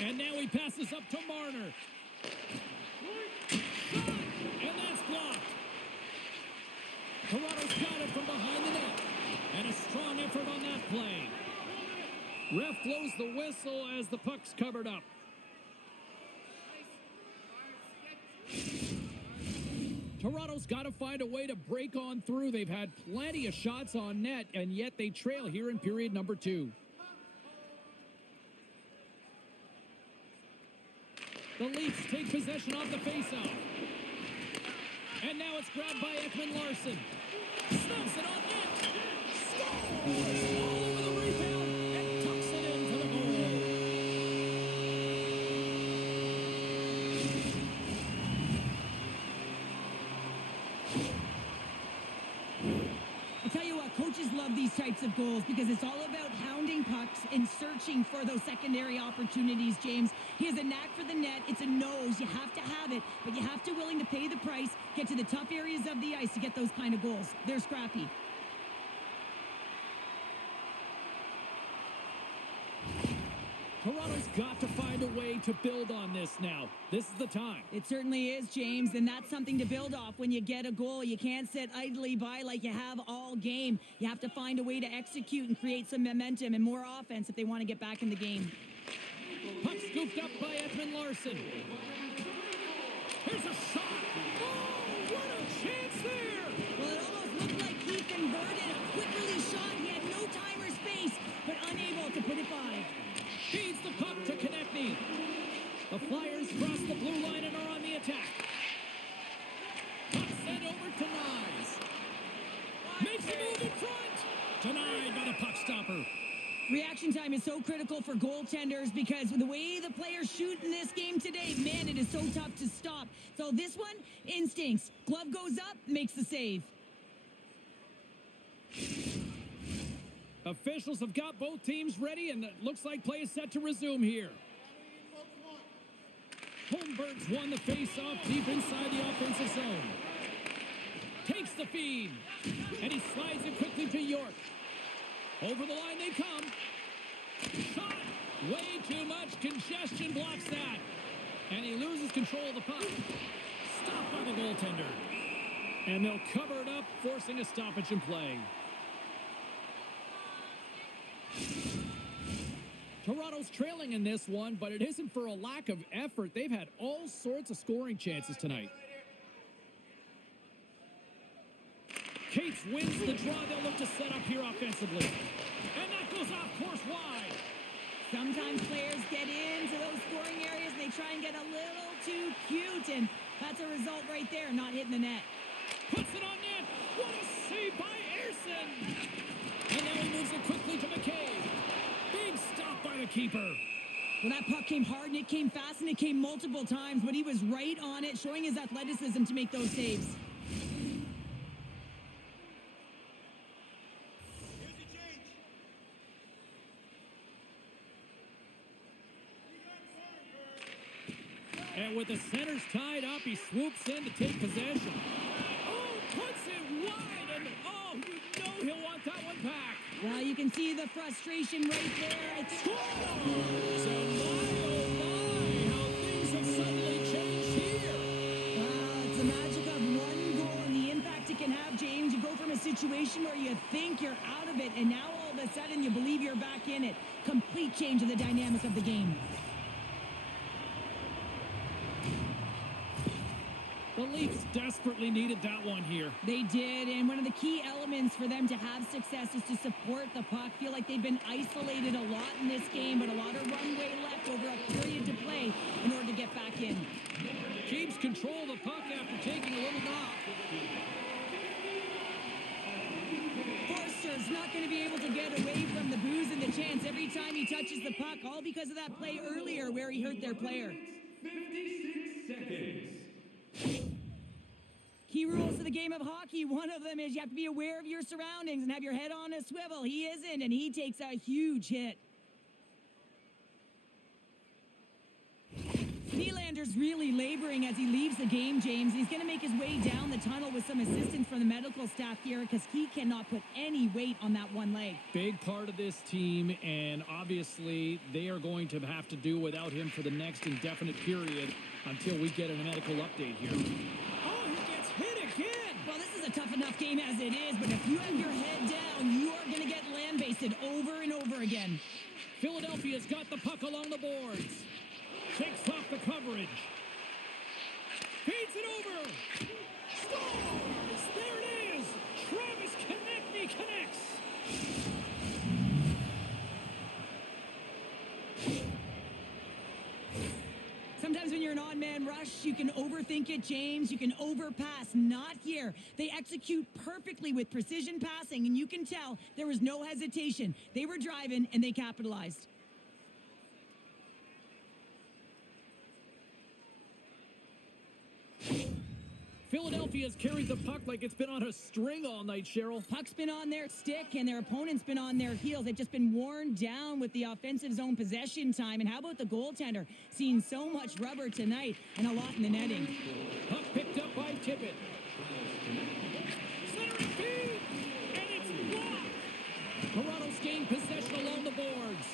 And now he passes up to Marner. Shot! And that's blocked. Toronto's got it from behind the net. And a strong effort on that play. Ref blows the whistle as the puck's covered up. Toronto's got to find a way to break on through. They've had plenty of shots on net, and yet they trail here in period number 2. The Leafs take possession off the faceoff. And now it's grabbed by Ekman Larson. Snaps it on net. Scores! All over the rebound and tucks it in for the goal. I tell you what, coaches love these types of goals because it's all about hounding pucks and searching for those secondary opportunities, James. He has a knack for the net. It's a nose. You have to have it, but you have to be willing to pay the price, get to the tough areas of the ice to get those kind of goals. They're scrappy. Toronto's got to find a way to build on this now. This is the time. It certainly is, James, and that's something to build off when you get a goal. You can't sit idly by like you have all game. You have to find a way to execute and create some momentum and more offense if they want to get back in the game. Puck scooped up by Ekman Larson. Here's a shot. Oh, what a chance there! Well, it almost looked like he converted a quick release shot. He had no time or space, but unable to put it by. Feeds the puck to Konechny. The Flyers cross the blue line and are on the attack. Puck sent over to Nyes. Makes a move in front. Denied by the puck stopper. Reaction time is so critical for goaltenders because the way the players shoot in this game today, man, it is so tough to stop. So this one, instincts. Glove goes up, makes the save. Officials have got both teams ready, and it looks like play is set to resume here. Holmberg's won the face-off deep inside the offensive zone. Takes the feed, and he slides it quickly to York. Over the line they come. Shot! Way too much congestion blocks that. And he loses control of the puck. Stopped by the goaltender. And they'll cover it up, forcing a stoppage in play. Toronto's trailing in this one, but it isn't for a lack of effort. They've had all sorts of scoring chances tonight. Cates wins the draw. They'll look to set up here offensively. And that goes off course wide. Sometimes players get into those scoring areas and they try and get a little too cute, and that's a result right there, not hitting the net. Puts it on net. What a save by Ersson. And now he moves it quickly to McCabe. Big stop by the keeper. Well, that puck came hard and it came fast and it came multiple times, but he was right on it, showing his athleticism to make those saves. And with the centers tied up, he swoops in to take possession. Oh, puts it wide, and oh, you know he'll want that one back. Well, you can see the frustration right there. It's Scores! And my, how things have suddenly changed here. Wow, it's the magic of one goal and the impact it can have, James. You go from a situation where you think you're out of it, and now all of a sudden you believe you're back in it. Complete change of the dynamic of the game. The Leafs desperately needed that one here. They did, and one of the key elements for them to have success is to support the puck. Feel like they've been isolated a lot in this game, but a lot of runway left over a period to play in order to get back in. Keeps control of the puck after taking a little knock. Forster's not going to be able to get away from the booze and the chance every time he touches the puck, all because of that play earlier where he hurt their player. 56 seconds. Key rules to the game of hockey. One of them is you have to be aware of your surroundings and have your head on a swivel. He isn't, and he takes a huge hit. Nylander's really laboring as he leaves the game, James. He's going to make his way down the tunnel with some assistance from the medical staff here because he cannot put any weight on that one leg. Big part of this team, and obviously they are going to have to do without him for the next indefinite period until we get a medical update here. Oh, he gets hit again! Well, this is a tough enough game as it is, but if you have your head down, you are going to get land-basted over and over again. Philadelphia's got the puck along the boards. Shakes off the coverage. Feeds it over. Scores! There it is! Travis Konechny connects. Sometimes when you're an on-man rush, you can overthink it, James. You can overpass. Not here. They execute perfectly with precision passing, and you can tell there was no hesitation. They were driving, and they capitalized. Philadelphia's carried the puck like it's been on a string all night, Cheryl. Puck's been on their stick, and their opponent's been on their heels. They've just been worn down with the offensive zone possession time. And how about the goaltender? Seeing so much rubber tonight and a lot in the netting. Puck picked up by Tippett. Centering feed, and it's blocked. Toronto's gained possession along the boards.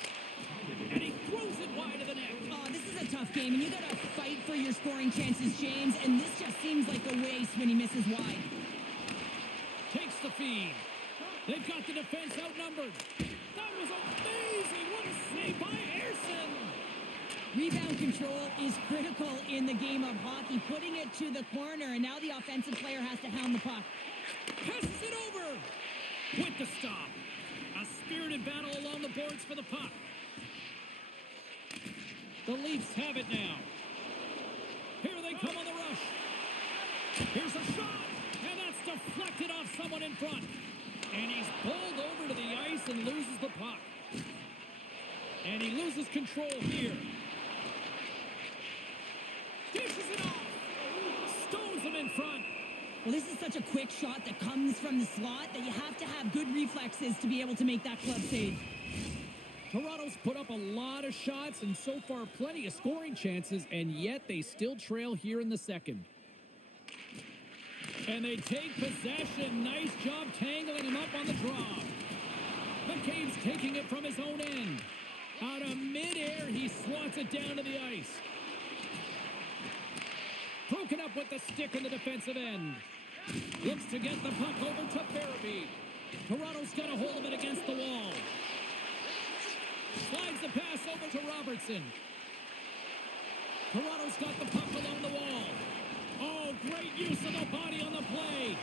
And he throws it wide of the net. Oh, this is a tough game, and you got to fight for your scoring chances, James. And this just seems like a waste when he misses wide. Takes the feed. They've got the defense outnumbered. That was amazing. What a save by Ayerson. Rebound control is critical in the game of hockey. Putting it to the corner, and now the offensive player has to hound the puck. Passes it over. With the stop. A spirited battle along the boards for the puck. The Leafs have it now. Here they come on the rush. Here's a shot, and that's deflected off someone in front. And he's pulled over to the ice and loses the puck. And he loses control here. Dishes it off. Stones him in front. Well, this is such a quick shot that comes from the slot that you have to have good reflexes to be able to make that club save. Toronto's put up a lot of shots and so far plenty of scoring chances, and yet they still trail here in the second. And they take possession. Nice job tangling him up on the draw. McCabe's taking it from his own end. Out of midair, he swats it down to the ice. Broken up with the stick in the defensive end. Looks to get the puck over to Barabee. Toronto's got a hold of it against the wall. Slides the pass over to Robertson. Toronto's got the puck along the wall. Oh, great use of the body on the play.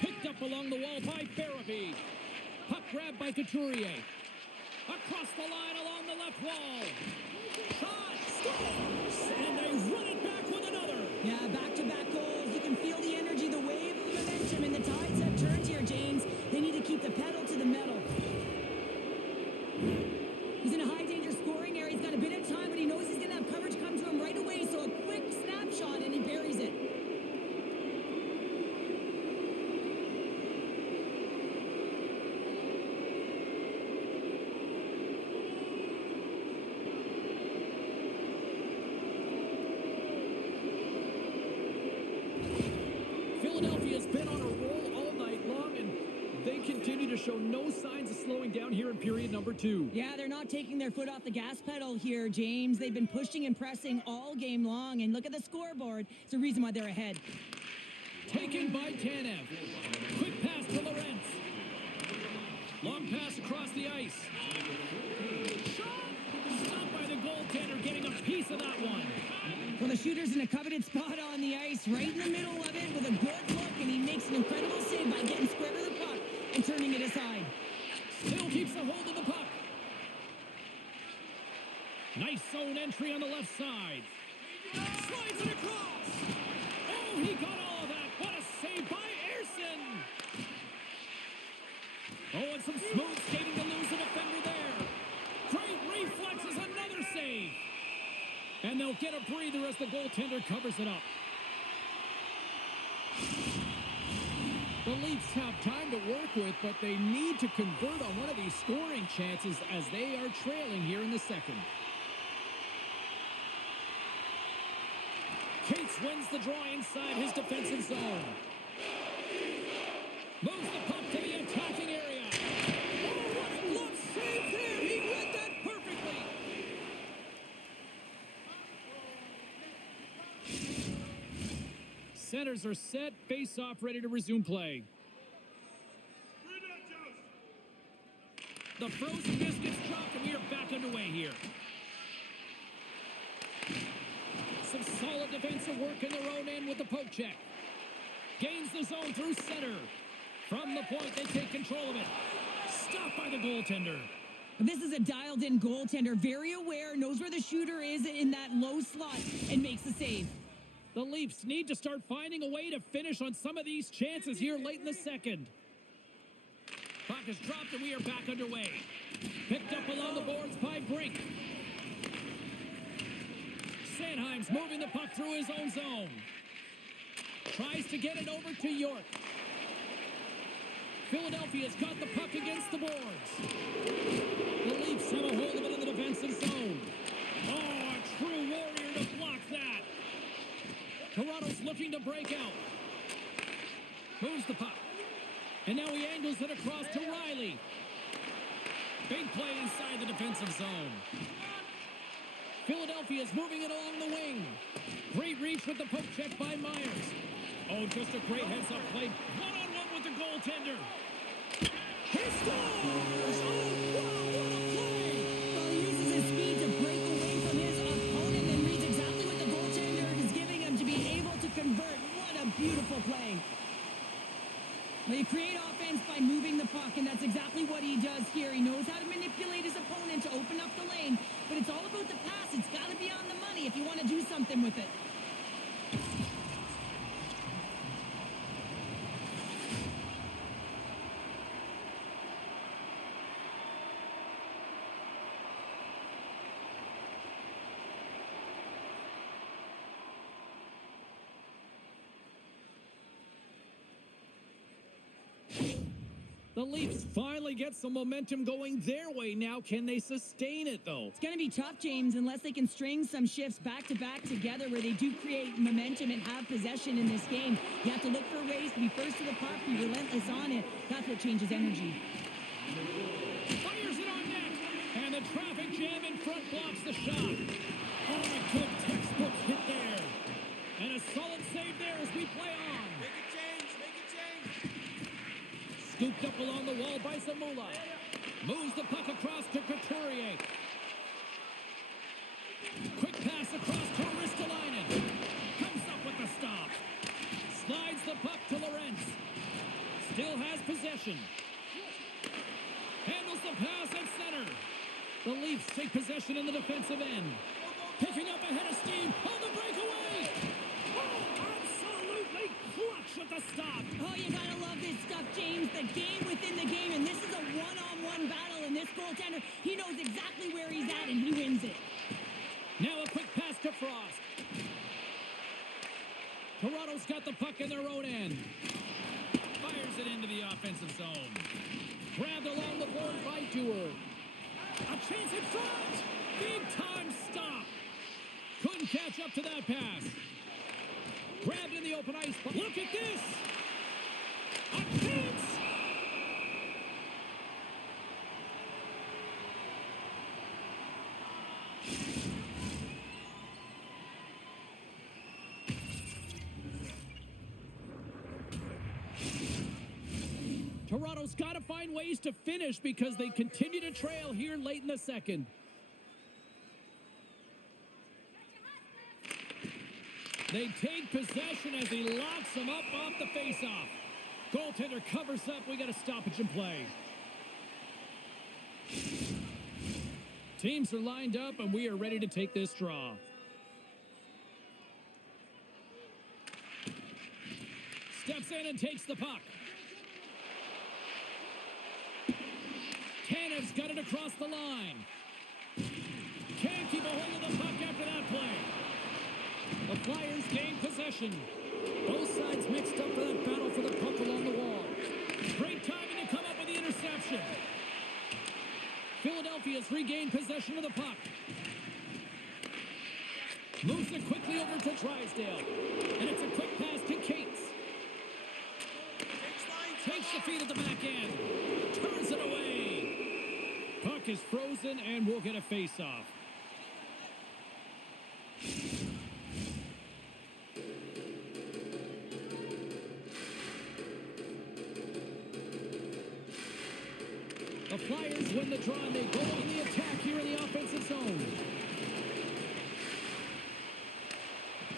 Picked up along the wall by Barabee. Puck grabbed by Couturier. Across the line along the left wall. Shot, scores, and they run it back with another. Yeah, back-to-back goals. You can feel the energy, the wave of momentum, and the tides have turned here, James. They need to keep the pedal to the metal. He's in a high-danger scoring area. He's got a bit of time, but he knows he's going to have coverage come to him right away, so a quick snapshot, and he buries it. Philadelphia's been on a roll all night long, and they continue to show no signs of slowing down here in period number 2. Yeah, they're not taking their foot off the gas pedal here, James. They've been pushing and pressing all game long, and look at the scoreboard. It's the reason why they're ahead. Taken by Tanev. Quick pass to Lorentz. Long pass across the ice. Shot! Stopped by the goaltender, getting a piece of that one. Well, the shooter's in a coveted spot on the ice, right in the middle of it with a good look, and he makes an incredible save by getting square to the puck and turning it aside. Still keeps a hold of the puck. Nice zone entry on the left side. Slides it across. Oh, he got all of that. What a save by Ayerson. Oh, and some smooth skating to lose a defender there. Great reflexes, another save. And they'll get a breather as the goaltender covers it up. The Leafs have time to work with, but they need to convert on one of these scoring chances as they are trailing here in the second. Cates wins the draw inside his defensive zone. Moves the puck to the attacking area. Oh, what a glove save there! He read that perfectly! Centers are set, face-off ready to resume play. The frozen biscuits drop, and we are back underway here. Some solid defensive work in their own end with the poke check. Gains the zone through center. From the point, they take control of it. Stopped by the goaltender. This is a dialed-in goaltender, very aware, knows where the shooter is in that low slot, and makes the save. The Leafs need to start finding a way to finish on some of these chances here late in the second. Puck is dropped and we are back underway. Picked up along the boards by Brink. Sanheim's moving the puck through his own zone. Tries to get it over to York. Philadelphia's got the puck against the boards. The Leafs have a hold of it in the defensive zone. Oh, a true warrior to block that. Toronto's looking to break out. Moves the puck. And now he angles it across to Riley. Big play inside the defensive zone. Philadelphia's moving it along the wing. Great reach with the poke check by Myers. Oh, just a great heads-up play. One-on-one with the goaltender. He scores! Oh, wow, what a play! Well, he uses his speed to break away from his opponent and reads exactly what the goaltender is giving him to be able to convert. What a beautiful play. Well, you create offense by moving the puck, and that's exactly what he does here. He knows how to manipulate his opponent to open up the lane, but it's all about the pass. It's got to be on the money if you want to do something with it. The Leafs finally get some momentum going their way now. Can they sustain it, though? It's going to be tough, James, unless they can string some shifts back-to-back together where they do create momentum and have possession in this game. You have to look for ways to be first to the puck, be relentless on it. That's what changes energy. Fires it on net. And the traffic jam in front blocks the shot. Oh, a good textbook hit there. And a solid save there as we play on. Make it change. Scooped up along the wall by Zamula. Moves the puck across to Couturier. Quick pass across to Ristolainen. Comes up with the stop. Slides the puck to Lorentz. Still has possession. Handles the pass at center. The Leafs take possession in the defensive end. Picking up ahead of steam on the breakaway. Oh, absolutely clutch at the stop. Oh, you gotta love this stuff, James. The game within the game, and this is a one-on-one battle, and this goaltender, he knows exactly where he's at, and he wins it. Now a quick pass to Frost. Toronto's got the puck in their own end. Fires it into the offensive zone. Grabbed along the board by Dewar. A chance in front. Big time stop. Couldn't catch up to that pass. Grabbed in the open ice. But look at this. A chance. Toronto's got to find ways to finish because they continue to trail here late in the second. They take possession as he locks them up off the faceoff. Goaltender covers up. We got a stoppage in play. Teams are lined up, and we are ready to take this draw. Steps in and takes the puck. Tanev's got it across the line. Can't keep a hold of the puck after that play. The Flyers gain possession. Both sides mixed up for that battle for the puck along the wall. Great timing to come up with the interception. Philadelphia's regained possession of the puck. Moves it quickly over to Drysdale. And it's a quick pass to Cates. Takes the feed at the back end. Turns it away. Puck is frozen and we'll get a face-off. The Flyers win the draw and they go on the attack here in the offensive zone.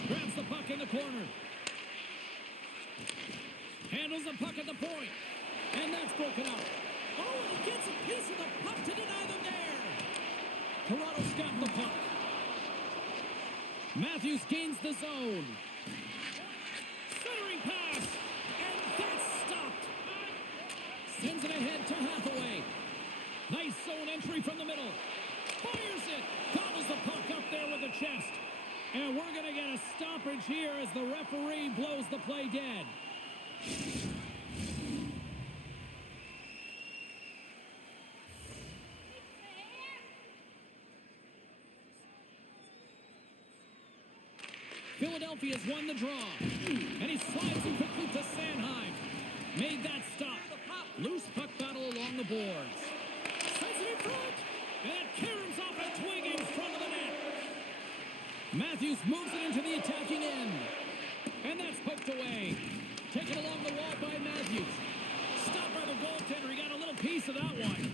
Grabs the puck in the corner. Handles the puck at the point. And that's broken up. Oh, and he gets a piece of the puck to deny them there. Toronto's got the puck. Matthews gains the zone. Centering pass. And that's stopped. Sends it ahead to Hathaway. Nice zone entry from the middle. Fires it. Gobbles the puck up there with the chest. And we're going to get a stoppage here as the referee blows the play dead. Philadelphia's won the draw. And he slides it quickly to Sanheim. Made that stop. Loose puck battle along the boards. Sends it in front. And it caroms off a twig in front of the net. Matthews moves it into the attacking end. And that's poked away. Taken along the wall by Matthews. Stopped by the goaltender. He got a little piece of that one.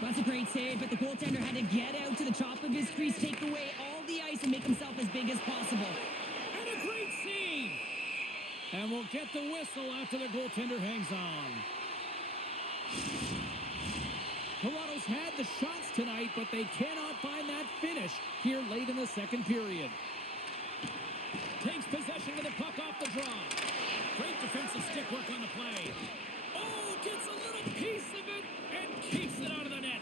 That's a great save, but the goaltender had to get out to the top of his crease, take away all the ice, and make himself as big as possible. And a great save. And we'll get the whistle after the goaltender hangs on. Toronto's had the shots tonight, but they cannot find that finish here late in the second period. Takes possession of the puck off the draw. Great defensive stick work on the play. Oh, gets a little piece of it and keeps it out of the net.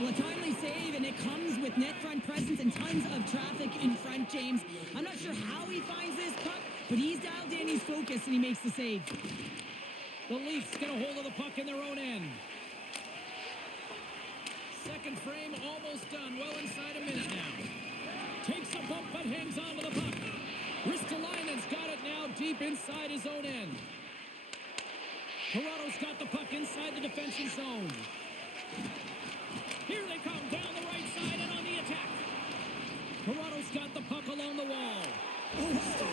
Well, a timely save, and it comes with net front presence and tons of traffic in front, James. I'm not sure how he finds this puck, but he's dialed in, he's focused, and he makes the save. The Leafs get a hold of the puck in their own end. Second frame almost done, well inside a minute now. Takes a bump but hangs on to the puck. Ristolainen's got it now deep inside his own end. Toronto's got the puck inside the defensive zone. Here they come down the right side and on the attack. Toronto's got the puck along the wall. So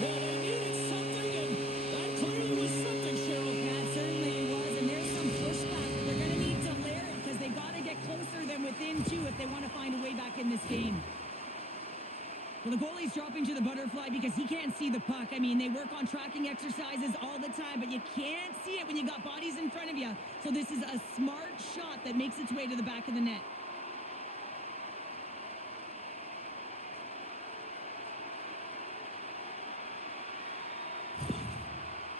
they needed something, and that clearly was something, Cheryl. Yeah, it certainly was, and there's some pushback. They're going to need to layer it because they've got to get closer than within two if they want to find a way back in this game. Well, the goalie's dropping to the butterfly because he can't see the puck. I mean, they work on tracking exercises all the time, but you can't see it when you got bodies in front of you. So this is a smart shot that makes its way to the back of the net.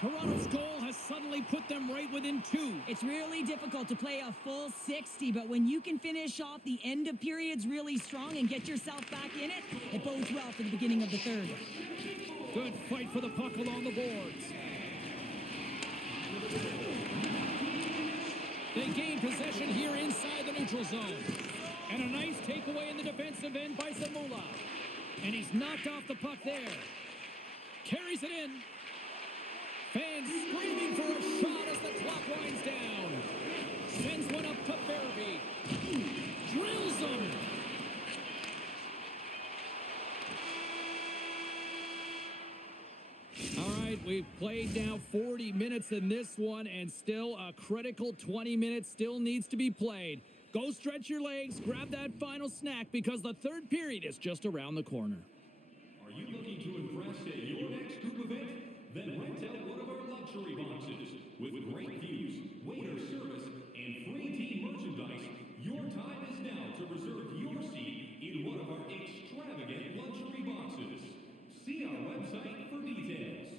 Toronto's goal has suddenly put them right within two. It's really difficult to play a full 60, but when you can finish off the end of periods really strong and get yourself back in it, it bodes well for the beginning of the third. Good fight for the puck along the boards. They gain possession here inside the neutral zone. And a nice takeaway in the defensive end by Zamula. And he's knocked off the puck there. Carries it in. Fans screaming for a shot as the clock winds down. Sends one up to Farabee. Drills him. All right, we've played now 40 minutes in this one, and still a critical 20 minutes still needs to be played. Go stretch your legs, grab that final snack, because the third period is just around the corner. Are you looking to impress at your next group event? Then rent out one of our luxury boxes. With great views, waiter service, and free team merchandise, your time is now to reserve your seat in one of our extravagant luxury boxes. See our website for details.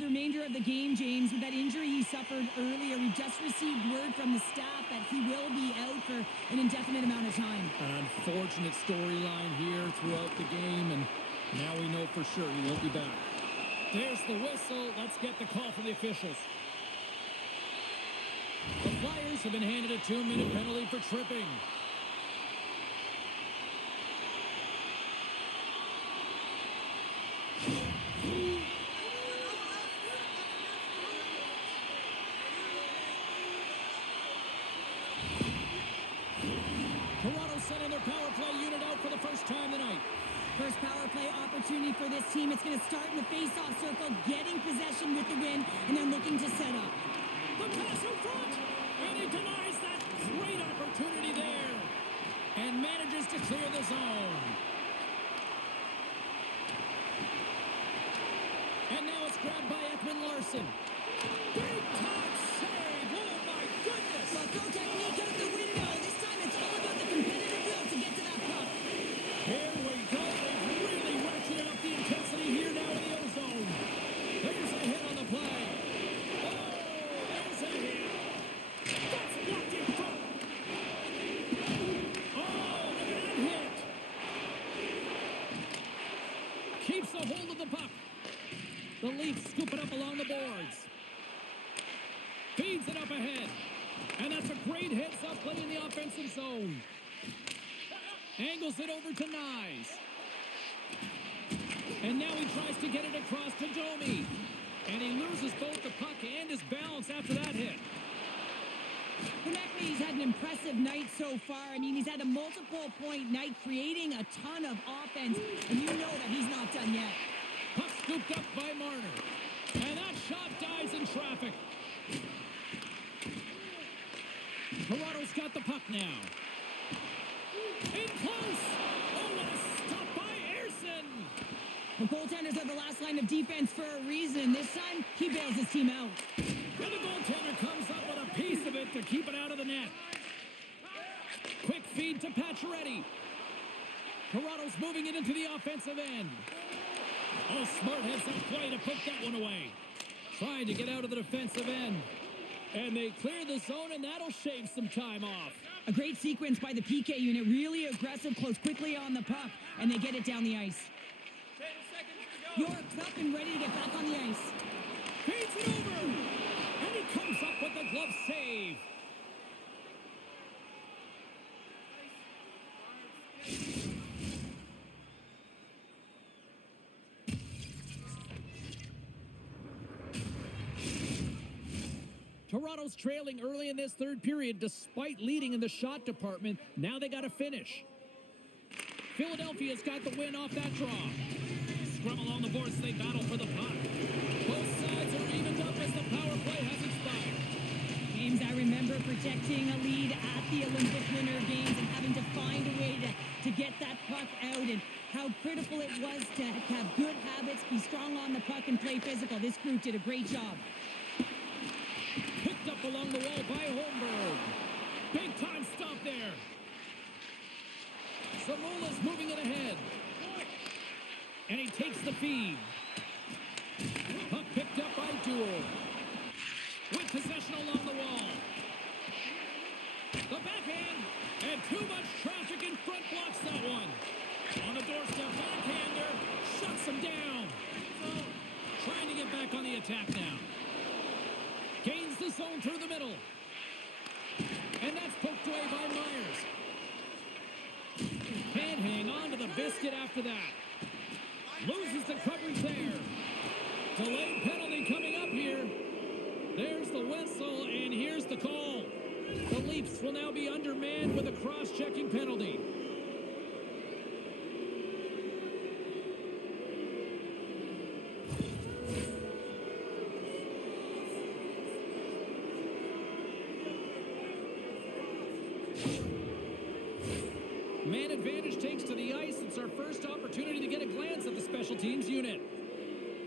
the remainder of the game, James. With that injury he suffered earlier, we just received word from the staff that he will be out for an indefinite amount of time. An unfortunate storyline here throughout the game, and now we know for sure he won't be back. There's the whistle. Let's get the call from the officials. The Flyers have been handed a 2-minute penalty for tripping. Toronto sending their power play unit out for the first time tonight. First power play opportunity for this team. It's going to start in the face-off circle, getting possession with the win, and then looking to set up. The pass in front, and he denies that great opportunity there, and manages to clear the zone. And now it's grabbed by Ekman-Larsson. Big time save! Oh my goodness! Well, throw technique out the window. This time it's all about the competitive will to get to that puck. Here we go. They've really ratcheted up the intensity here now in the O-zone. There's a hit on the play. Oh, there's a hit. That's blocked in front. Oh, look at that hit. Keeps a hold of the puck. The Leafs scoop it up along the boards. Feeds it up ahead. And that's a great heads-up play in the offensive zone. Angles it over to Nyes. And now he tries to get it across to Domi. And he loses both the puck and his balance after that hit. Konechny's had an impressive night so far. I mean, he's had a multiple-point night, creating a ton of offense, and you know that he's not done yet. Puck scooped up by Marner. And that shot dies in traffic. Toronto's got the puck now. In close. Oh, what a stop by Ersson. The goaltenders are the last line of defense for a reason. This time, he bails his team out. And the goaltender comes up with a piece of it to keep it out of the net. Quick feed to Pacioretty. Toronto's moving it into the offensive end. Oh, smart heads-up play to put that one away. Trying to get out of the defensive end. And they clear the zone, and that'll shave some time off. A great sequence by the PK unit. Really aggressive, close quickly on the puck, and they get it down the ice. 10 seconds to go. York's up and ready to get back on the ice. Feeds it over. And he comes up with the glove save. Toronto's trailing early in this third period despite leading in the shot department. Now they got to finish. Philadelphia's got the win off that draw. Scrum along the boards, they battle for the puck. Both sides are evened up as the power play has expired. James, I remember protecting a lead at the Olympic Winter Games and having to find a way to get that puck out, and how critical it was to have good habits, be strong on the puck, and play physical. This group did a great job. Picked up along the wall by Holmberg. Big time stop there. Zamola's moving it ahead. And he takes the feed. Puck picked up by Duel. With possession along the wall. The backhand. And too much traffic in front blocks that one. On the doorstep, backhander. Shuts him down. Trying to get back on the attack now. Gains the zone through the middle. And that's poked away by Myers. Can't hang on to the biscuit after that. Loses the coverage there. Delayed penalty coming up here. There's the whistle, and here's the call. The Leafs will now be undermanned with a cross-checking penalty. Man advantage takes to the ice. It's our first opportunity to get a glance at the special teams unit.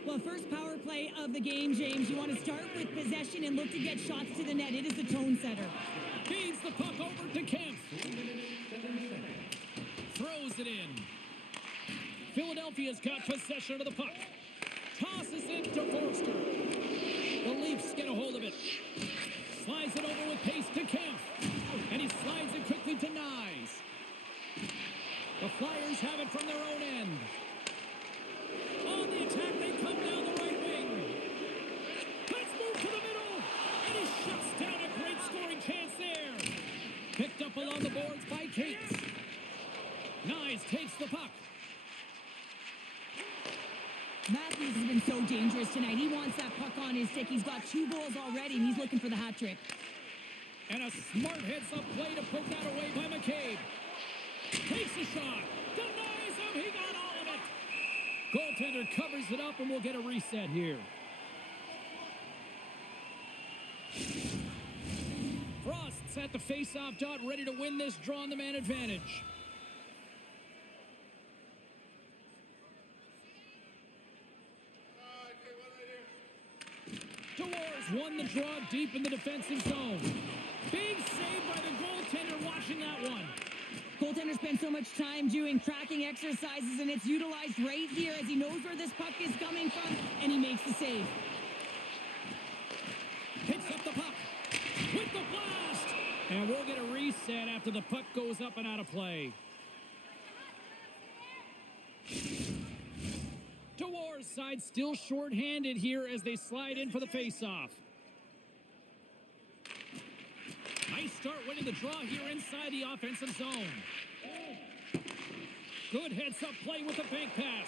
Well, first power play of the game, James. You want to start with possession and look to get shots to the net. It is the tone setter. Feeds the puck over to Kemp. Throws it in. Philadelphia's got possession of the puck. Tosses it to Forster. Leafs get a hold of it. Slides it over with pace to Kemp. And he slides it quickly to Nyes. The Flyers have it from their own end. On the attack, they come down the right wing. Let's move to the middle. And he shuts down a great scoring chance there. Picked up along the boards by Cates. Nyes takes the puck. Matthews has been so dangerous tonight. He wants that puck on his stick. He's got 2 goals already, and he's looking for the hat trick. And a smart heads-up play to poke that away by McCabe. Takes a shot. Denies him. He got all of it. Goaltender covers it up, and we'll get a reset here. Frost's at the face-off dot, ready to win this draw on the man advantage. Dewars won the draw deep in the defensive zone. Big save by the goaltender watching that one. Goaltender spends so much time doing tracking exercises, and it's utilized right here as he knows where this puck is coming from, and he makes the save. Picks up the puck with the blast. And we'll get a reset after the puck goes up and out of play. Dewar's side still short-handed here as they slide in for the face-off. Nice start winning the draw here inside the offensive zone. Good heads-up play with the bank pass.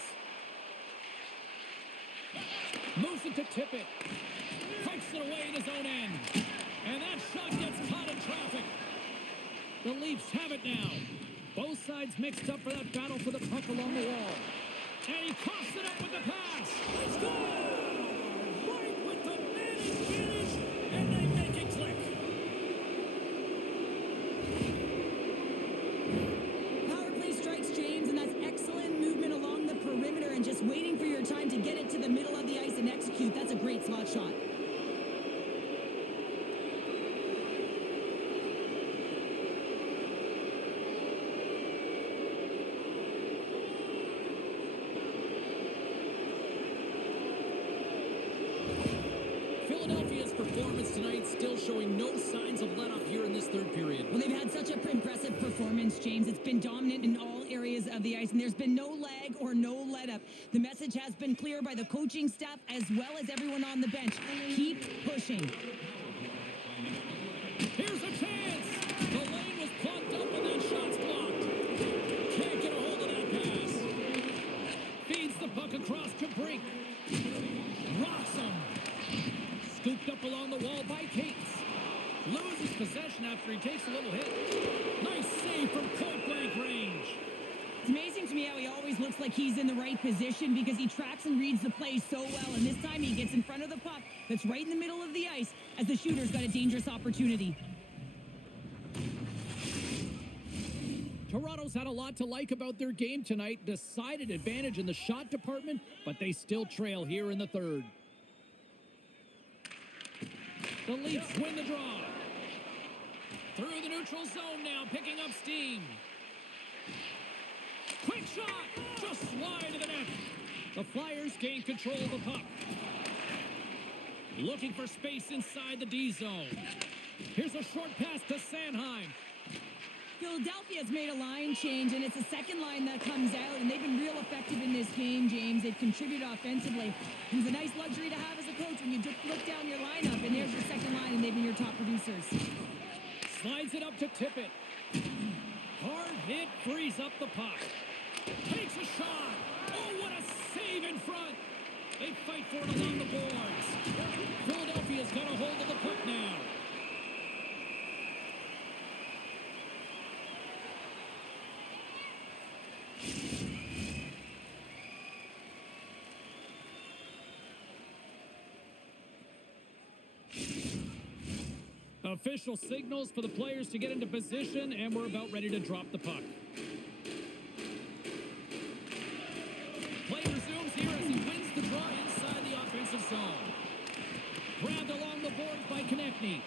Moves it to Tippett. Pipes it away in his own end. And that shot gets caught in traffic. The Leafs have it now. Both sides mixed up for that battle for the puck along the wall. And he coughs it up with the pass. Let's go! Right with the man advantage, and they make it click. Power play strikes, James, and that's excellent movement along the perimeter and just waiting for your time to get it to the middle of the ice and execute. That's a great slot shot. Philadelphia's performance tonight still showing no signs of let up here in this third period. Well, they've had such an impressive performance, James. It's been dominant in all areas of the ice, and there's been no lag or no let-up. The message has been clear by the coaching staff as well as everyone on the bench. Keep pushing. Here's a chance. The lane was plugged up and that shot's blocked. Can't get a hold of that pass. Feeds the puck across to Brink. Rocks him. Scooped up along the wall by Cates. Loses possession after he takes a little hit. Nice save from point-blank range. It's amazing to me how he always looks like he's in the right position because he tracks and reads the play so well. And this time he gets in front of the puck that's right in the middle of the ice as the shooter's got a dangerous opportunity. Toronto's had a lot to like about their game tonight. Decided advantage in the shot department, but they still trail here in the third. The Leafs win the draw. Through the neutral zone now, picking up steam. Quick shot, just wide of the net. The Flyers gain control of the puck. Looking for space inside the D zone. Here's a short pass to Sanheim. Philadelphia's made a line change, and it's the second line that comes out, and they've been real effective in this game, James. They've contributed offensively. It's a nice luxury to have as a coach when you just look down your lineup, and there's your second line, and they've been your top producers. Slides it up to Tippett. Hard hit, frees up the puck. Takes a shot. Oh, what a save in front. They fight for it along the boards. Philadelphia's got a hold of the puck now. Official signals for the players to get into position, and we're about ready to drop the puck. Play resumes here as he wins the draw inside the offensive zone. Grabbed along the boards by Konechny.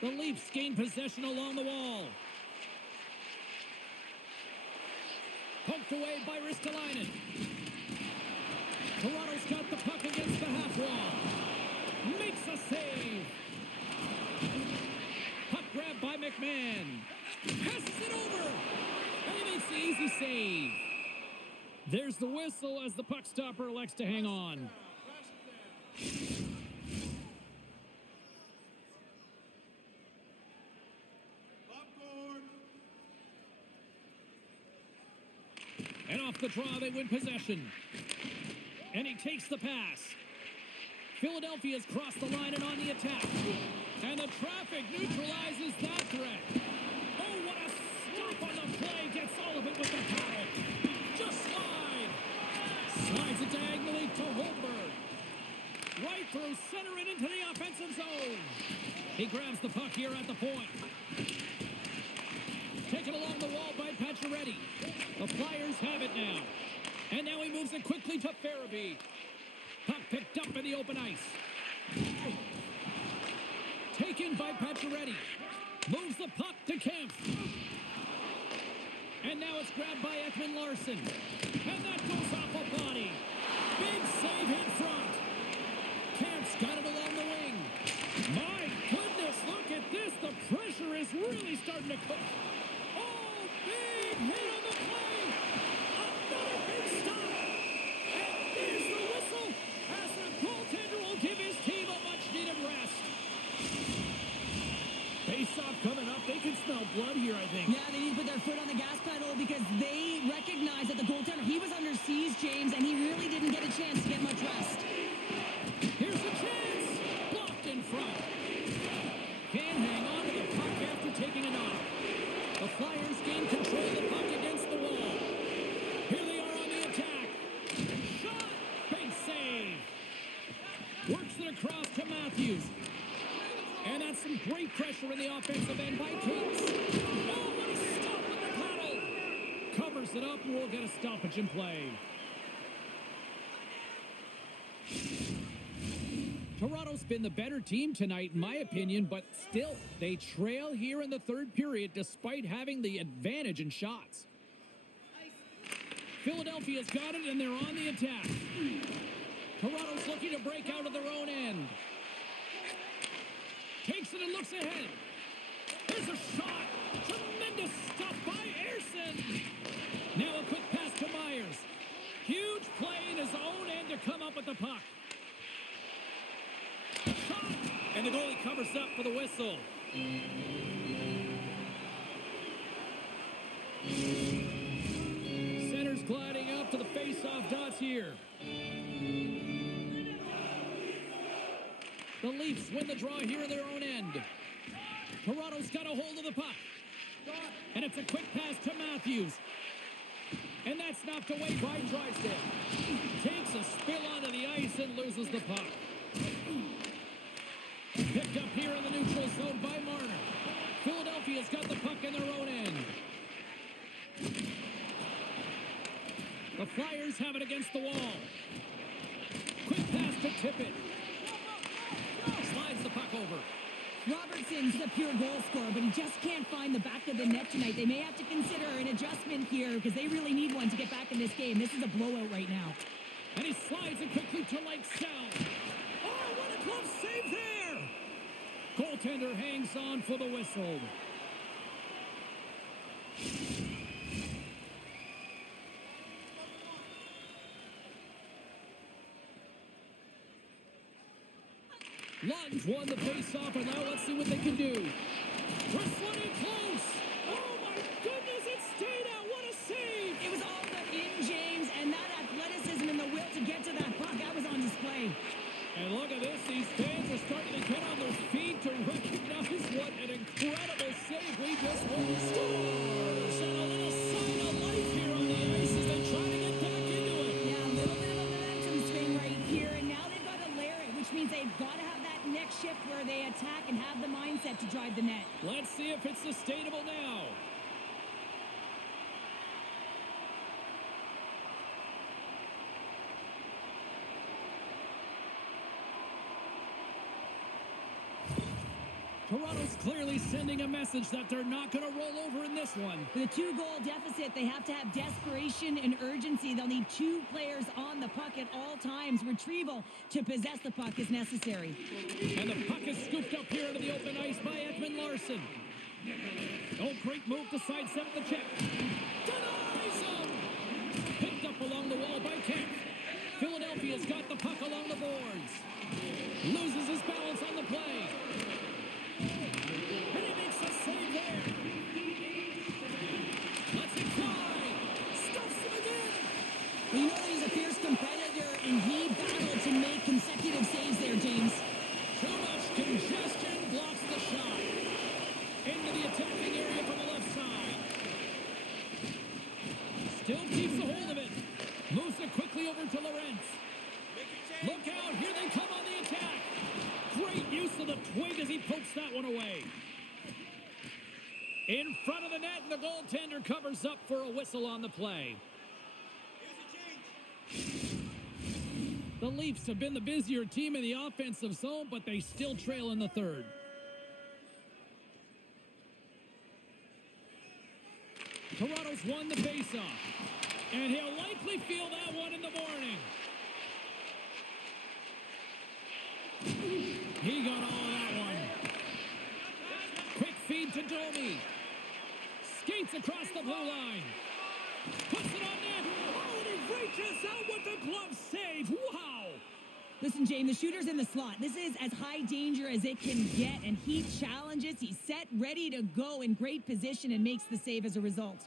The Leafs gain possession along the wall. Poked away by Ristolainen. Toronto's got the puck against the half wall. Makes a save. Puck grab by McMahon. Passes it over. And he makes the easy save. There's the whistle as the puck stopper elects to hang on. And off the draw, they win possession. And he takes the pass. Philadelphia's crossed the line and on the attack. And the traffic neutralizes that threat. Oh, what a stop on the play. Gets all of it with the paddle. Just slide. Slides it diagonally to Holmberg. Right through center and into the offensive zone. He grabs the puck here at the point. Taken along the wall by Pacioretty. The Flyers have it now. And now he moves it quickly to Farabee. Puck picked up in the open ice. Taken by Pacioretty. Moves the puck to Kemp. And now it's grabbed by Ekman Larson. And that goes off a body. Big save in front. Kemp's got it along the wing. My goodness, look at this. The pressure is really starting to cook. Oh, big hit on the play. Another big stop. And there's the whistle as the goaltender will give his team a much-needed rest. Face-off coming up. They can smell blood here, I think. Yeah, they need to put their foot on the gas pedal because they recognize that the goaltender, he was under siege, James, and he really didn't get a chance to get much rest. Here's the chance. Blocked in front. Can't hang on to the puck after taking a knock. The Flyers gain control of the puck against the wall. Here they are on the attack. Shot. Big save. Works it across to Matthews. And that's some great pressure in the offensive end by Kings. Oh, what a stop with the paddle. Covers it up and we'll get a stoppage in play. Toronto's been the better team tonight, in my opinion, but still, they trail here in the third period despite having the advantage in shots. Philadelphia's got it, and they're on the attack. Toronto's looking to break out of their own end. Takes it and looks ahead. There's a shot. Tremendous stuff by Ayerson. Now a quick pass to Myers. Huge play in his own end to come up with the puck. Shot. And the goalie covers up for the whistle. Center's gliding up to the face-off dots here. The Leafs win the draw here in their own end. Toronto's got a hold of the puck. And it's a quick pass to Matthews. And that's knocked away by Drysdale. Takes a spill onto the ice and loses the puck. Picked up here in the neutral zone by Marner. Philadelphia's got the puck in their own end. The Flyers have it against the wall. Quick pass to Tippett. Slides the puck over. Robertson's a pure goal scorer, but he just can't find the back of the net tonight. They may have to consider an adjustment here because they really need one to get back in this game. This is a blowout right now. And he slides it quickly to Lakesell. Oh, what a glove save there! Goaltender hangs on for the whistle. Lund's won the face-off, and now let's see what they can do. Wrestling in close. Oh, my goodness, it stayed out. What a save. It was all but in, James, and that athleticism and the will to get to that puck, that was on display. And look at this. These fans are starting to get on their feet to recognize what an incredible save we just witnessed. Stars and a little sign of life here on the ice as they try to get back into it. Yeah, a little bit of a momentum swing right here, and now they've got to layer it, which means they've got to have that next shift where they attack and have the mindset to drive the net. Let's see if it's sustainable now. Toronto's clearly sending a message that they're not going to roll over in this one. With a 2-goal deficit, they have to have desperation and urgency. They'll need 2 players on the puck at all times. Retrieval to possess the puck is necessary. And the puck is scooped up here into the open ice by Edmund Larson. Oh, great move to sidestep the check. Denies him! Picked up along the wall by Kemp. Philadelphia's got the puck along the boards. Loses his balance on the play. And he makes a save there. Lets it fly. Stuffs him again. Well, you know that he's a fierce competitor, and he battled to make consecutive saves there, James. Too much congestion blocks the shot. Into the attacking area from the left side. Still keeps a hold of it. Moves it quickly over to Lorentz. Look out, here they come on the attack. Great use of the twig as he pokes that one away. In front of the net, and the goaltender covers up for a whistle on the play. The Leafs have been the busier team in the offensive zone, but they still trail in the third. Toronto's won the faceoff, and he'll likely feel that one in the morning. He got all of that one. Quick feed to Domi. Skates across the blue line. Puts it on net. Oh, and he reaches out with the glove save. Wow. Listen, James, the shooter's in the slot. This is as high danger as it can get, and he challenges. He's set, ready to go, in great position, and makes the save as a result.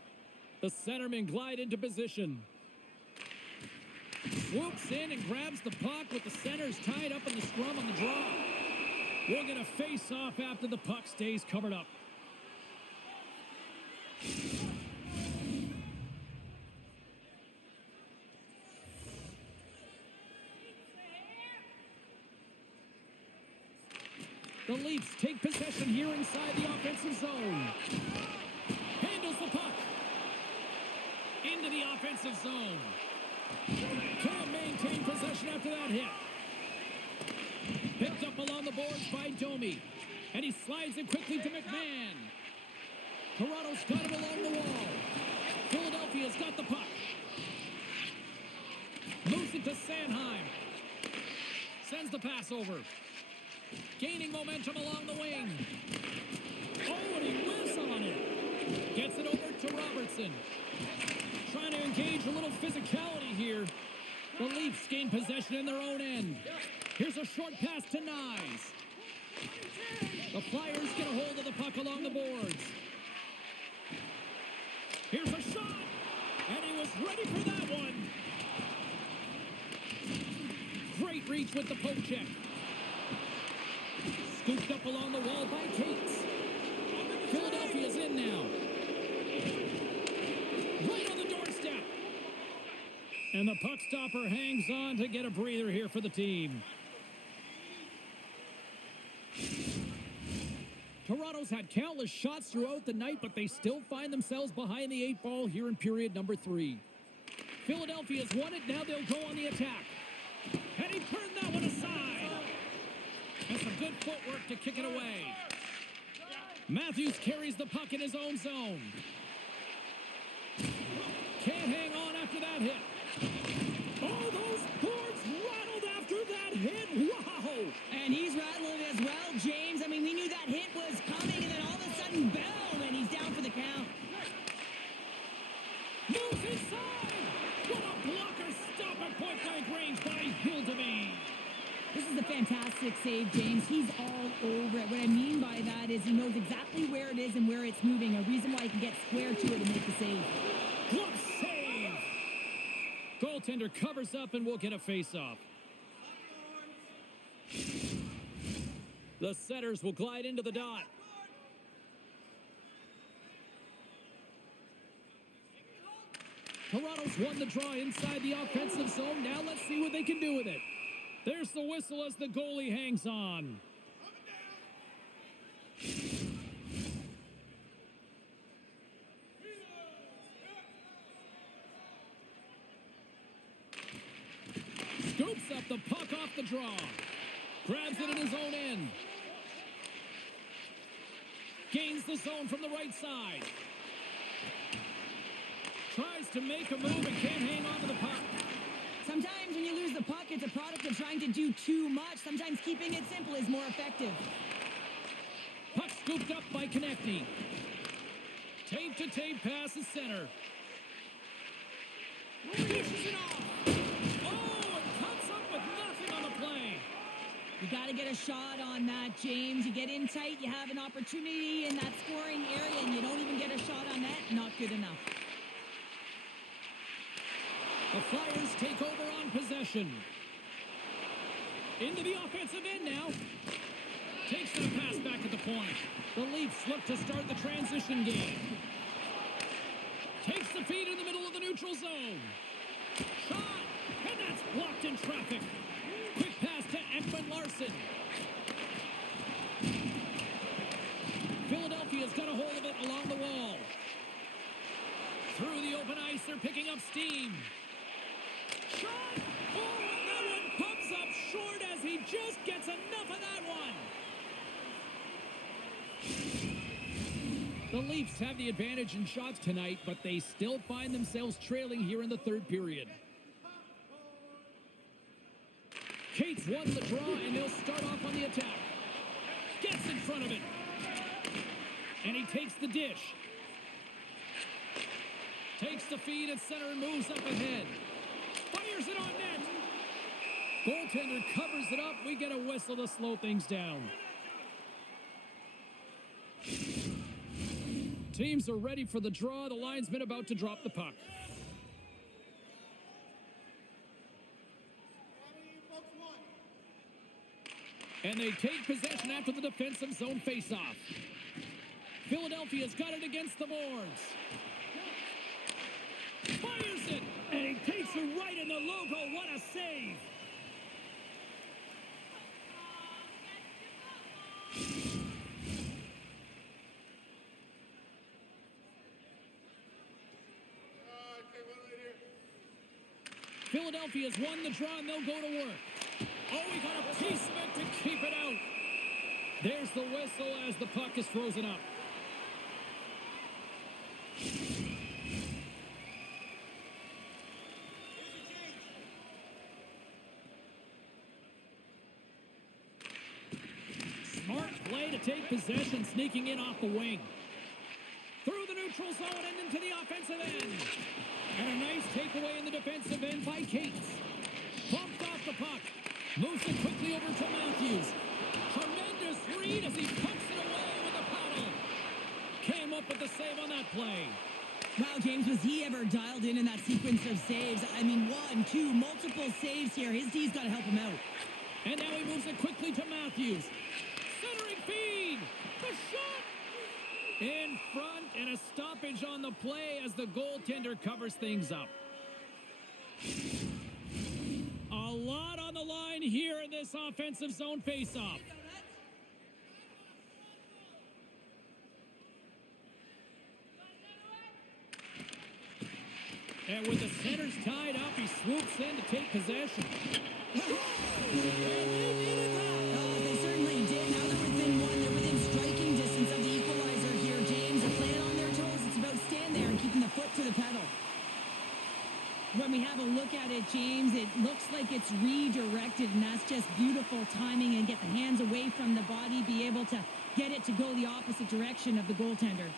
The centerman glide into position. Swoops in and grabs the puck with the centers tied up in the scrum on the draw. We'll get a face-off after the puck stays covered up. The Leafs take possession here inside the offensive zone. Handles the puck. Into the offensive zone. Can't maintain possession after that hit. Picked up along the boards by Domi. And he slides it quickly to McMahon. Toronto's got it along the wall. Philadelphia's got the puck. Moves it to Sanheim. Sends the pass over. Gaining momentum along the wing. Oh, and he whiffs on it. Gets it over to Robertson. Trying to engage a little physicality here. The Leafs gain possession in their own end. Here's a short pass to Nyes. The Flyers get a hold of the puck along the boards. Here's a shot. And he was ready for that one. Great reach with the poke check. Scooped up along the wall by Cates. Philadelphia's in now. Right on the doorstep. And the puck stopper hangs on to get a breather here for the team. Toronto's had countless shots throughout the night, but they still find themselves behind the 8 ball here in period number 3. Philadelphia's won it. Now they'll go on the attack. And he turned that one aside. And some good footwork to kick it away. Matthews carries the puck in his own zone. Can't hang on after that hit. Oh, those boards rattled after that hit. Wow. And he's rattled as well, James. I mean, we knew that hit was coming, and then all of a sudden, boom, and he's down for the count. Moves inside. What a blocker stop at point-blank range by Hildeby. This is a fantastic save, James. He's all over it. What I mean by that is he knows exactly where it is and where it's moving. A reason why he can get square to it and make the save. Glove save. Goaltender covers up and we'll get a face-off. The setters will glide into the dot. Toronto's won the draw inside the offensive zone. Now let's see what they can do with it. There's the whistle as the goalie hangs on. Scoops up the puck off the draw. Grabs it in his own end. Gains the zone from the right side. Tries to make a move and can't hang on to the puck. Sometimes when you lose the puck, it's a product of trying to do too much. Sometimes keeping it simple is more effective. Puck scooped up by Konechny. Tape-to-tape pass is center. Dishes it off. Oh, and cuts up with nothing on the play. You got to get a shot on that, James. You get in tight, you have an opportunity in that scoring area, and you don't even get a shot on that. Not good enough. The Flyers take over on possession. Into the offensive end now. Takes the pass back at the point. The Leafs look to start the transition game. Takes the feed in the middle of the neutral zone. Shot! And that's blocked in traffic. Quick pass to Ekman Larson. Philadelphia's got a hold of it along the wall. Through the open ice, they're picking up steam. Shot! Oh, and that one comes up short as he just gets enough of that one. The Leafs have the advantage in shots tonight, but they still find themselves trailing here in the third period. Cates won the draw, and they'll start off on the attack. Gets in front of it. And he takes the dish. Takes the feed at center and moves up ahead. Fires it on net. Goaltender covers it up. We get a whistle to slow things down. Teams are ready for the draw. The linesman about to drop the puck. And they take possession after the defensive zone faceoff. Philadelphia's got it against the boards. Fires it, and he takes it right in the logo. What a save. Philadelphia's won the draw, and they'll go to work. Oh, he got a piece of it to keep it out. There's the whistle as the puck is frozen up. Smart play to take possession, sneaking in off the wing. Through the neutral zone and into the offensive end. And a nice takeaway in the defensive end by Cates. Bumped off the puck. Moves it quickly over to Matthews. Tremendous read as he pumps it away with a paddle. Came up with the save on that play. Wow, James, was he ever dialed in that sequence of saves? I mean, one, two, multiple saves here. His D's got to help him out. And now he moves it quickly to Matthews. Centering feed. The shot. In front, and a stoppage on the play as the goaltender covers things up. A lot on the line here in this offensive zone faceoff. And with the centers tied up, he swoops in to take possession. They certainly did. Now they're within one. They're within striking distance of the equalizer here, James. They're playing on their toes. It's about staying there and keeping the foot to the pedal. When we have a look at it, James, it looks like it's redirected, and that's just beautiful timing and get the hands away from the body, be able to get it to go the opposite direction of the goaltender.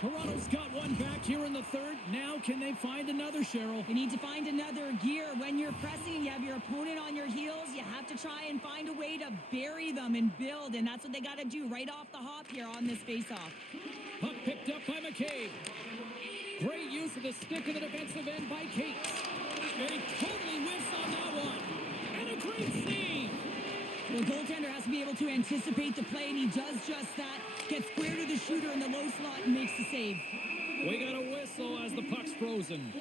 Toronto's got one back here in the third. Now can they find another, Cheryl? You need to find another gear. When you're pressing and you have your opponent on your heels, you have to try and find a way to bury them and build, and that's what they got to do right off the hop here on this faceoff. Puck picked up by McCabe. Great use of the stick of the defensive end by Cates. And he totally whiffs on that one. And a great save. The goaltender has to be able to anticipate the play, and he does just that. Gets square to the shooter in the low slot and makes the save. We got a whistle as the puck's frozen.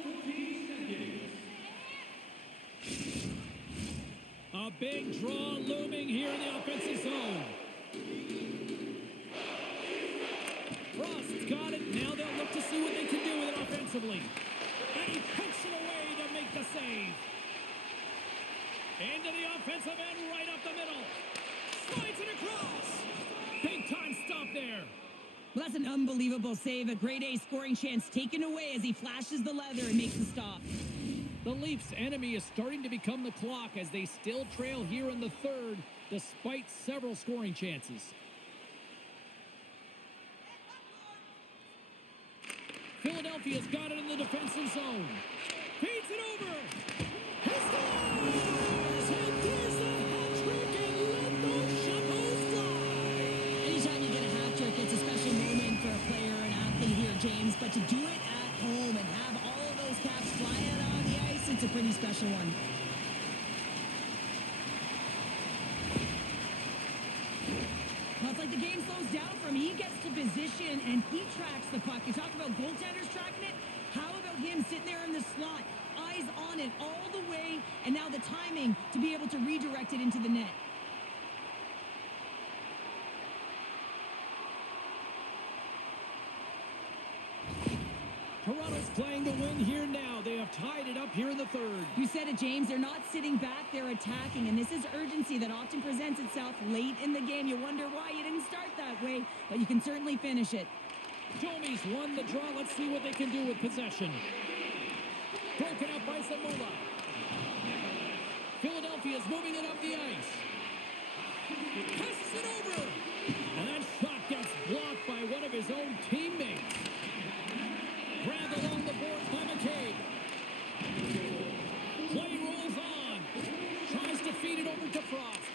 A big draw looming here in the offensive zone. Frost's got it. Now they'll look to see what they can do with it offensively. And he picks Push it away to make the save. Into the offensive end, right up the middle. Slides it across. Big time stop there. Well, that's an unbelievable save. A grade A scoring chance taken away as he flashes the leather and makes the stop. The Leafs' enemy is starting to become the clock as they still trail here in the third, despite several scoring chances. Philadelphia's got it in the defensive zone. Feeds it over. He scores! And there's the hat trick and let those shuttles fly. Anytime you get a hat trick, it's a special moment for a player or an athlete here, James. But to do it at home and have all of those caps fly out on the ice, it's a pretty special one. Well, it's like the game slows down for him. He gets to position and he tracks the puck. You talk about goaltenders tracking it. How about him sitting there in the slot, eyes on it all the way, and now the timing to be able to redirect it into the net. Toronto's playing to win here now. They have tied it up here in the third. You said it, James. They're not sitting back. They're attacking. And this is urgency that often presents itself late in the game. You wonder why you didn't start that way, but you can certainly finish it. Domi's won the draw. Let's see what they can do with possession. Broken up by Zamula. Philadelphia's moving it up the ice. Passes it over. And that shot gets blocked by one of his own teammates. Grabbed along the boards by McCabe. Play rolls on. Tries to feed it over to Frost.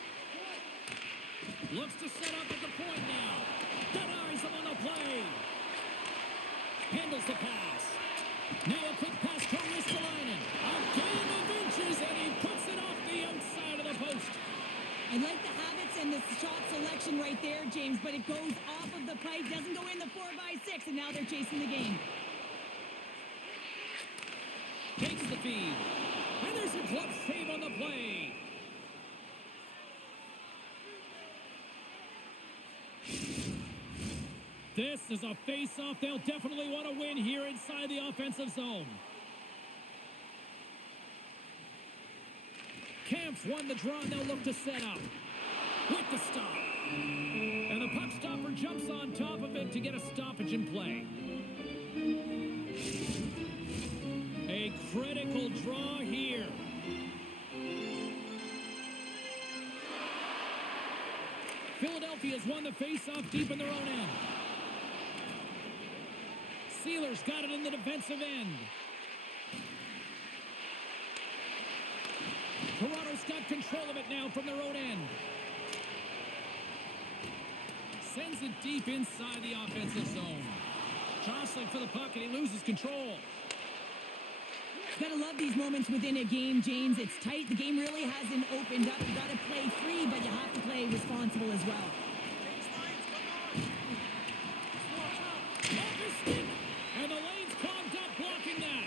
Looks to set up at the point now. Denies him on the play. Handles the pass. Now a quick pass to Ristolainen. A game of inches, and he puts it off the outside of the post. I like the habits and the shot selection right there, James, but it goes off of the pipe, doesn't go in the 4x6, and now they're chasing the game. Takes the feed. And there's a glove save on the play. This is a face-off they'll definitely want to win here inside the offensive zone. Kampf won the draw, and they'll look to set up. With the stop. And the puck stopper jumps on top of it to get a stoppage in play. A critical draw here. Philadelphia's won the face-off deep in their own end. Sealer's got it in the defensive end. Toronto's got control of it now from their own end. Sends it deep inside the offensive zone. Jostling for the puck, and he loses control. Gotta love these moments within a game, James. It's tight. The game really hasn't opened up. You gotta play free, but you have to play responsible as well. Off his stick, and the lane's clogged up blocking that.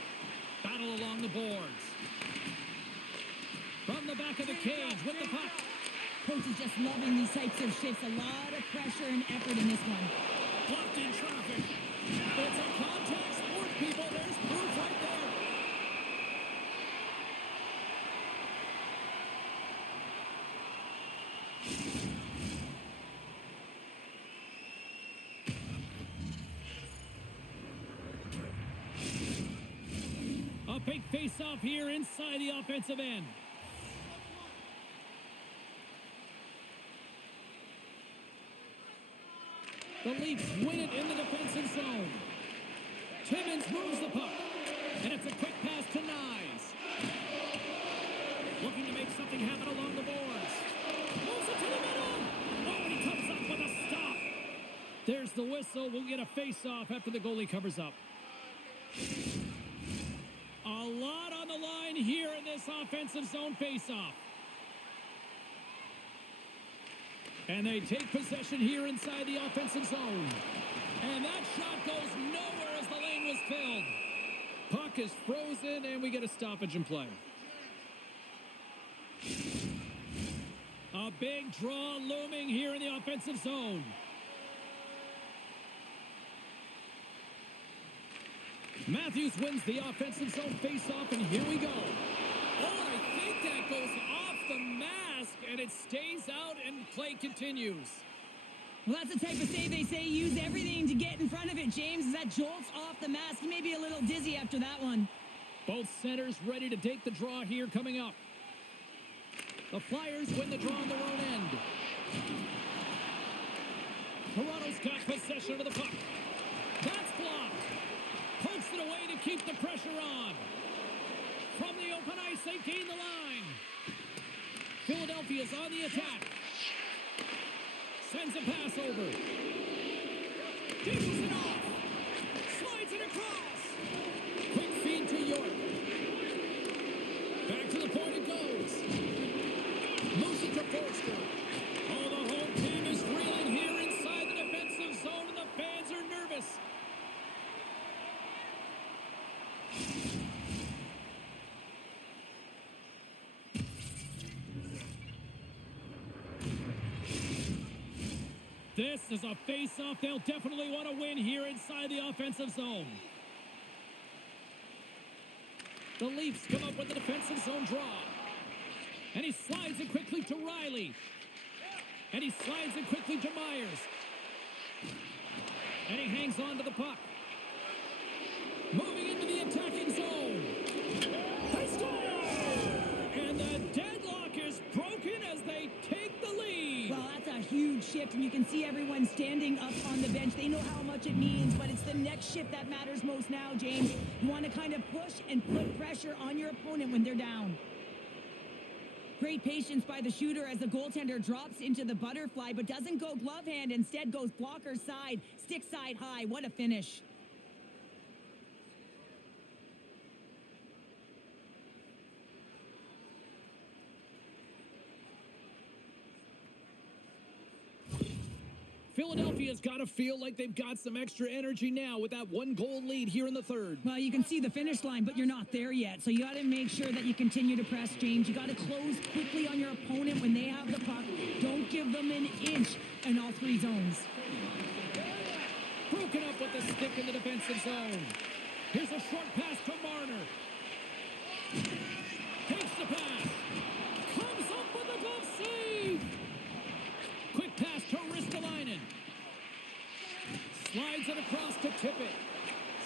Battle along the boards. From the back of the cage with the puck. Coach is just loving these types of shifts. A lot of pressure and effort in this one. Blocked in traffic. It's a contact sport, people. There's proof right there. A big face-off here inside the offensive end. The Leafs win it in the defensive zone. Timmins moves the puck. And it's a quick pass to Nyes. Looking to make something happen along the boards. Moves it to the middle. Oh, and he comes up with a stop. There's the whistle. We'll get a face-off after the goalie covers up. A lot on the line here in this offensive zone face-off. And they take possession here inside the offensive zone. And that shot goes nowhere as the lane was filled. Puck is frozen, and we get a stoppage in play. A big draw looming here in the offensive zone. Matthews wins the offensive zone face-off, and here we go. Oh, and I think that goes off the mask, and it stays out, and play continues. Well, that's the type of save they say use everything to get in front of it, James. As that jolts off the mask, he may be a little dizzy after that one. Both centers ready to take the draw here coming up. The Flyers win the draw on their own end. Toronto's got possession of the puck. That's blocked. Pokes it away to keep the pressure on. From the open ice, they gain the line. Philadelphia's on the attack. Sends a pass over. Dishes it off. Slides it across. Quick feed to York. Back to the point it goes. Moves it to Forster. Oh, the home team is reeling here inside the defensive zone, and the fans are nervous. This is a face-off they'll definitely want to win here inside the offensive zone. The Leafs come up with the defensive zone draw. And he slides it quickly to Riley. And he slides it quickly to Myers. And he hangs on to the puck. Moving into the attacking zone. They score! And the deadlock is broken as they take the lead. Well, that's a huge shift, and you can see everyone standing up on the bench. They know how much it means, but it's the next shift that matters most now, James. You want to kind of push and put pressure on your opponent when they're down. Great patience by the shooter as the goaltender drops into the butterfly, but doesn't go glove hand. Instead goes blocker side, stick side high. What a finish. Philadelphia's got to feel like they've got some extra energy now with that 1-goal lead here in the third. Well, you can see the finish line, but you're not there yet. So you got to make sure that you continue to press, James. You got to close quickly on your opponent when they have the puck. Don't give them an inch in all three zones. Broken up with the stick in the defensive zone. Here's a short pass to Marner. Takes the pass. Comes up with a glove save. Quick pass to Ristolainen. Slides it across to Tippett.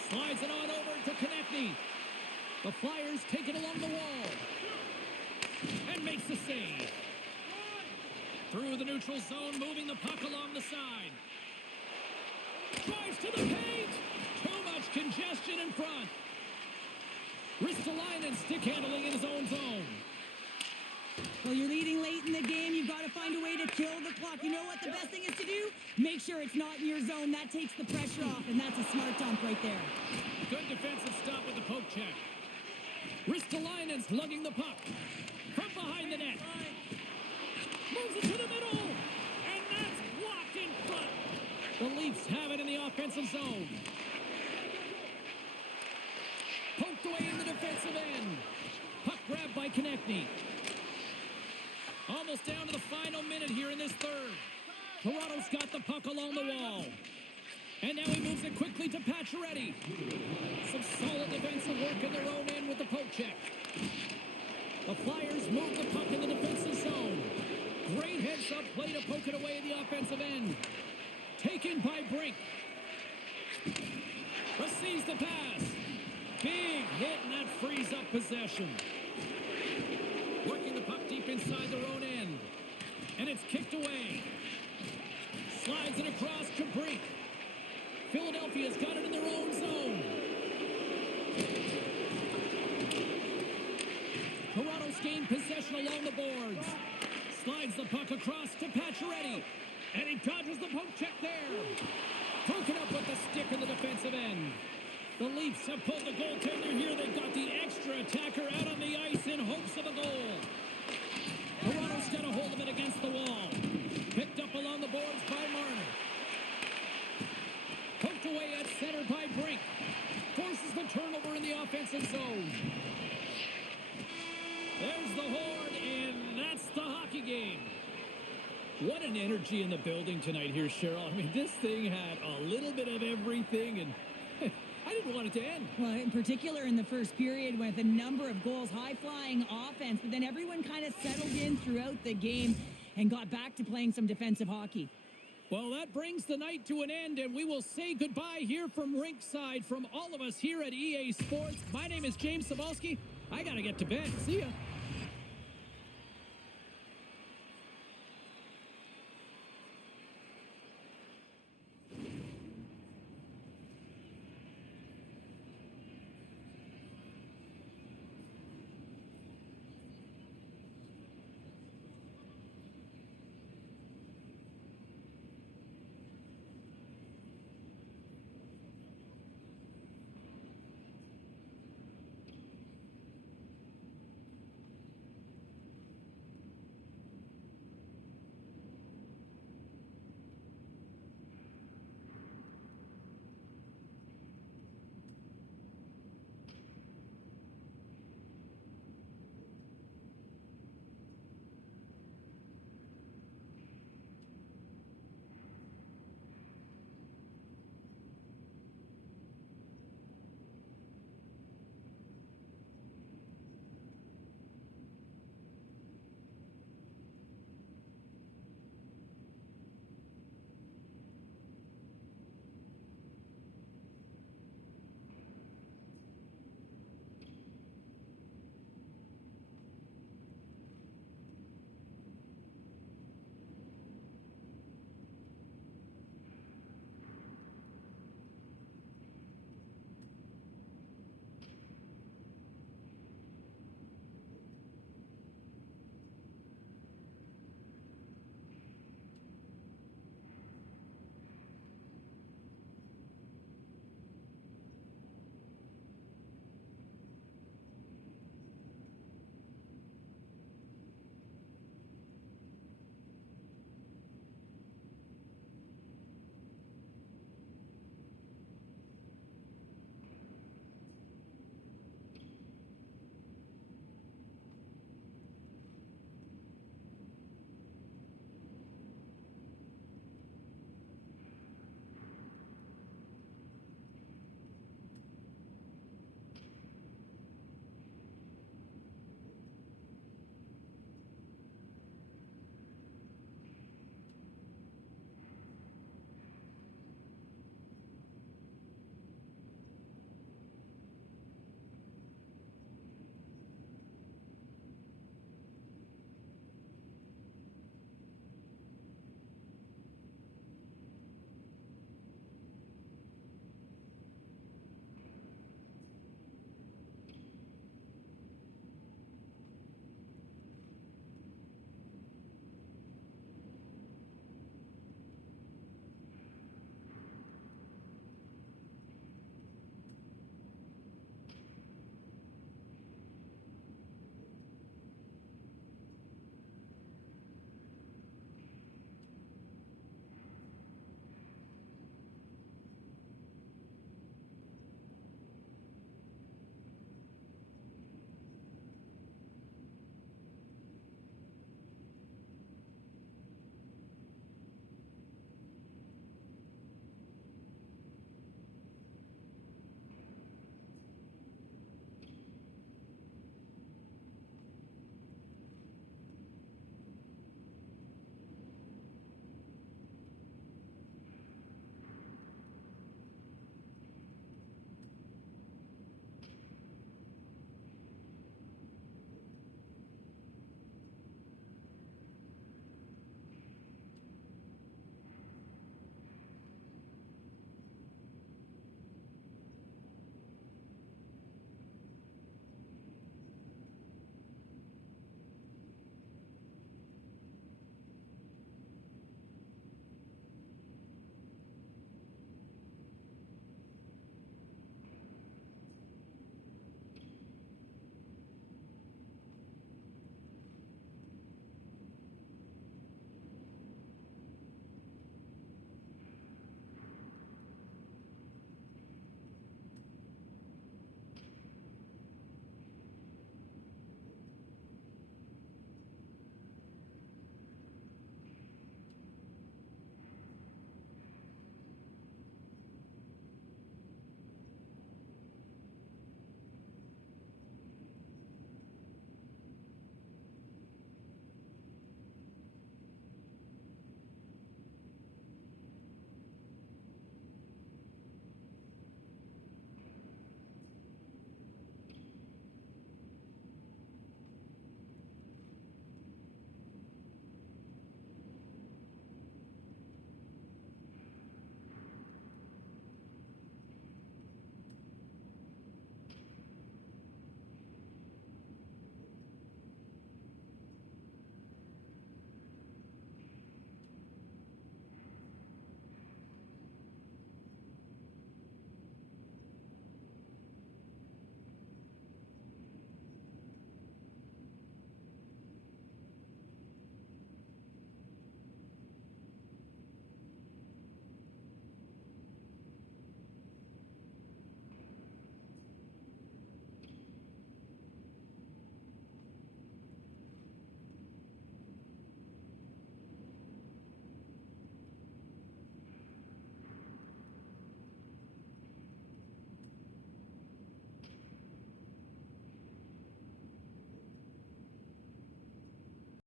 Slides it on over to Konechny. The Flyers take it along the wall. And makes the save. Through the neutral zone, moving the puck along the side. Drives to the paint. Too much congestion in front. Ristolainen stick handling in his own zone. Well, you're leading late in the game. You've got to find a way to kill the clock. You know what the best thing is to do? Make sure it's not in your zone. That takes the pressure off, and that's a smart dump right there. Good defensive stop with the poke check. Ristolainen's lugging the puck. From behind the net. Moves it to the middle. And that's blocked in front. The Leafs have it in the offensive zone. Poked away in the defensive end. Puck grabbed by Konechny. Almost down to the final minute here in this third. Toronto's got the puck along the wall. And now he moves it quickly to Pacioretty. Some solid defensive work in their own end with the poke check. The Flyers move the puck in the defensive zone. Great heads-up play to poke it away in the offensive end. Taken by Brink. Receives the pass. Big hit, and that frees up possession. Working the puck deep inside their own end. And it's kicked away. Slides it across to Brink. Philadelphia's got it in their own zone. Toronto's gained possession along the boards. Slides the puck across to Pacioretty. And he dodges the poke check there. Broken up with the stick in the defensive end. The Leafs have pulled the goaltender here. They've got the extra attacker out on the ice in hopes of a goal. Toronto's got a hold of it against the wall. Picked up along the boards by Marner. Poked away at center by Brink. Forces the turnover in the offensive zone. There's the horn, and that's the hockey game. What an energy in the building tonight here, Cheryl. I mean, this thing had a little bit of everything, and I didn't want it to end. Well, in particular in the first period with a number of goals, high-flying offense, but then everyone kind of settled in throughout the game and got back to playing some defensive hockey. Well, that brings the night to an end, and we will say goodbye here from Rinkside from all of us here at EA Sports. My name is James Cebulski. I got to get to bed. See ya.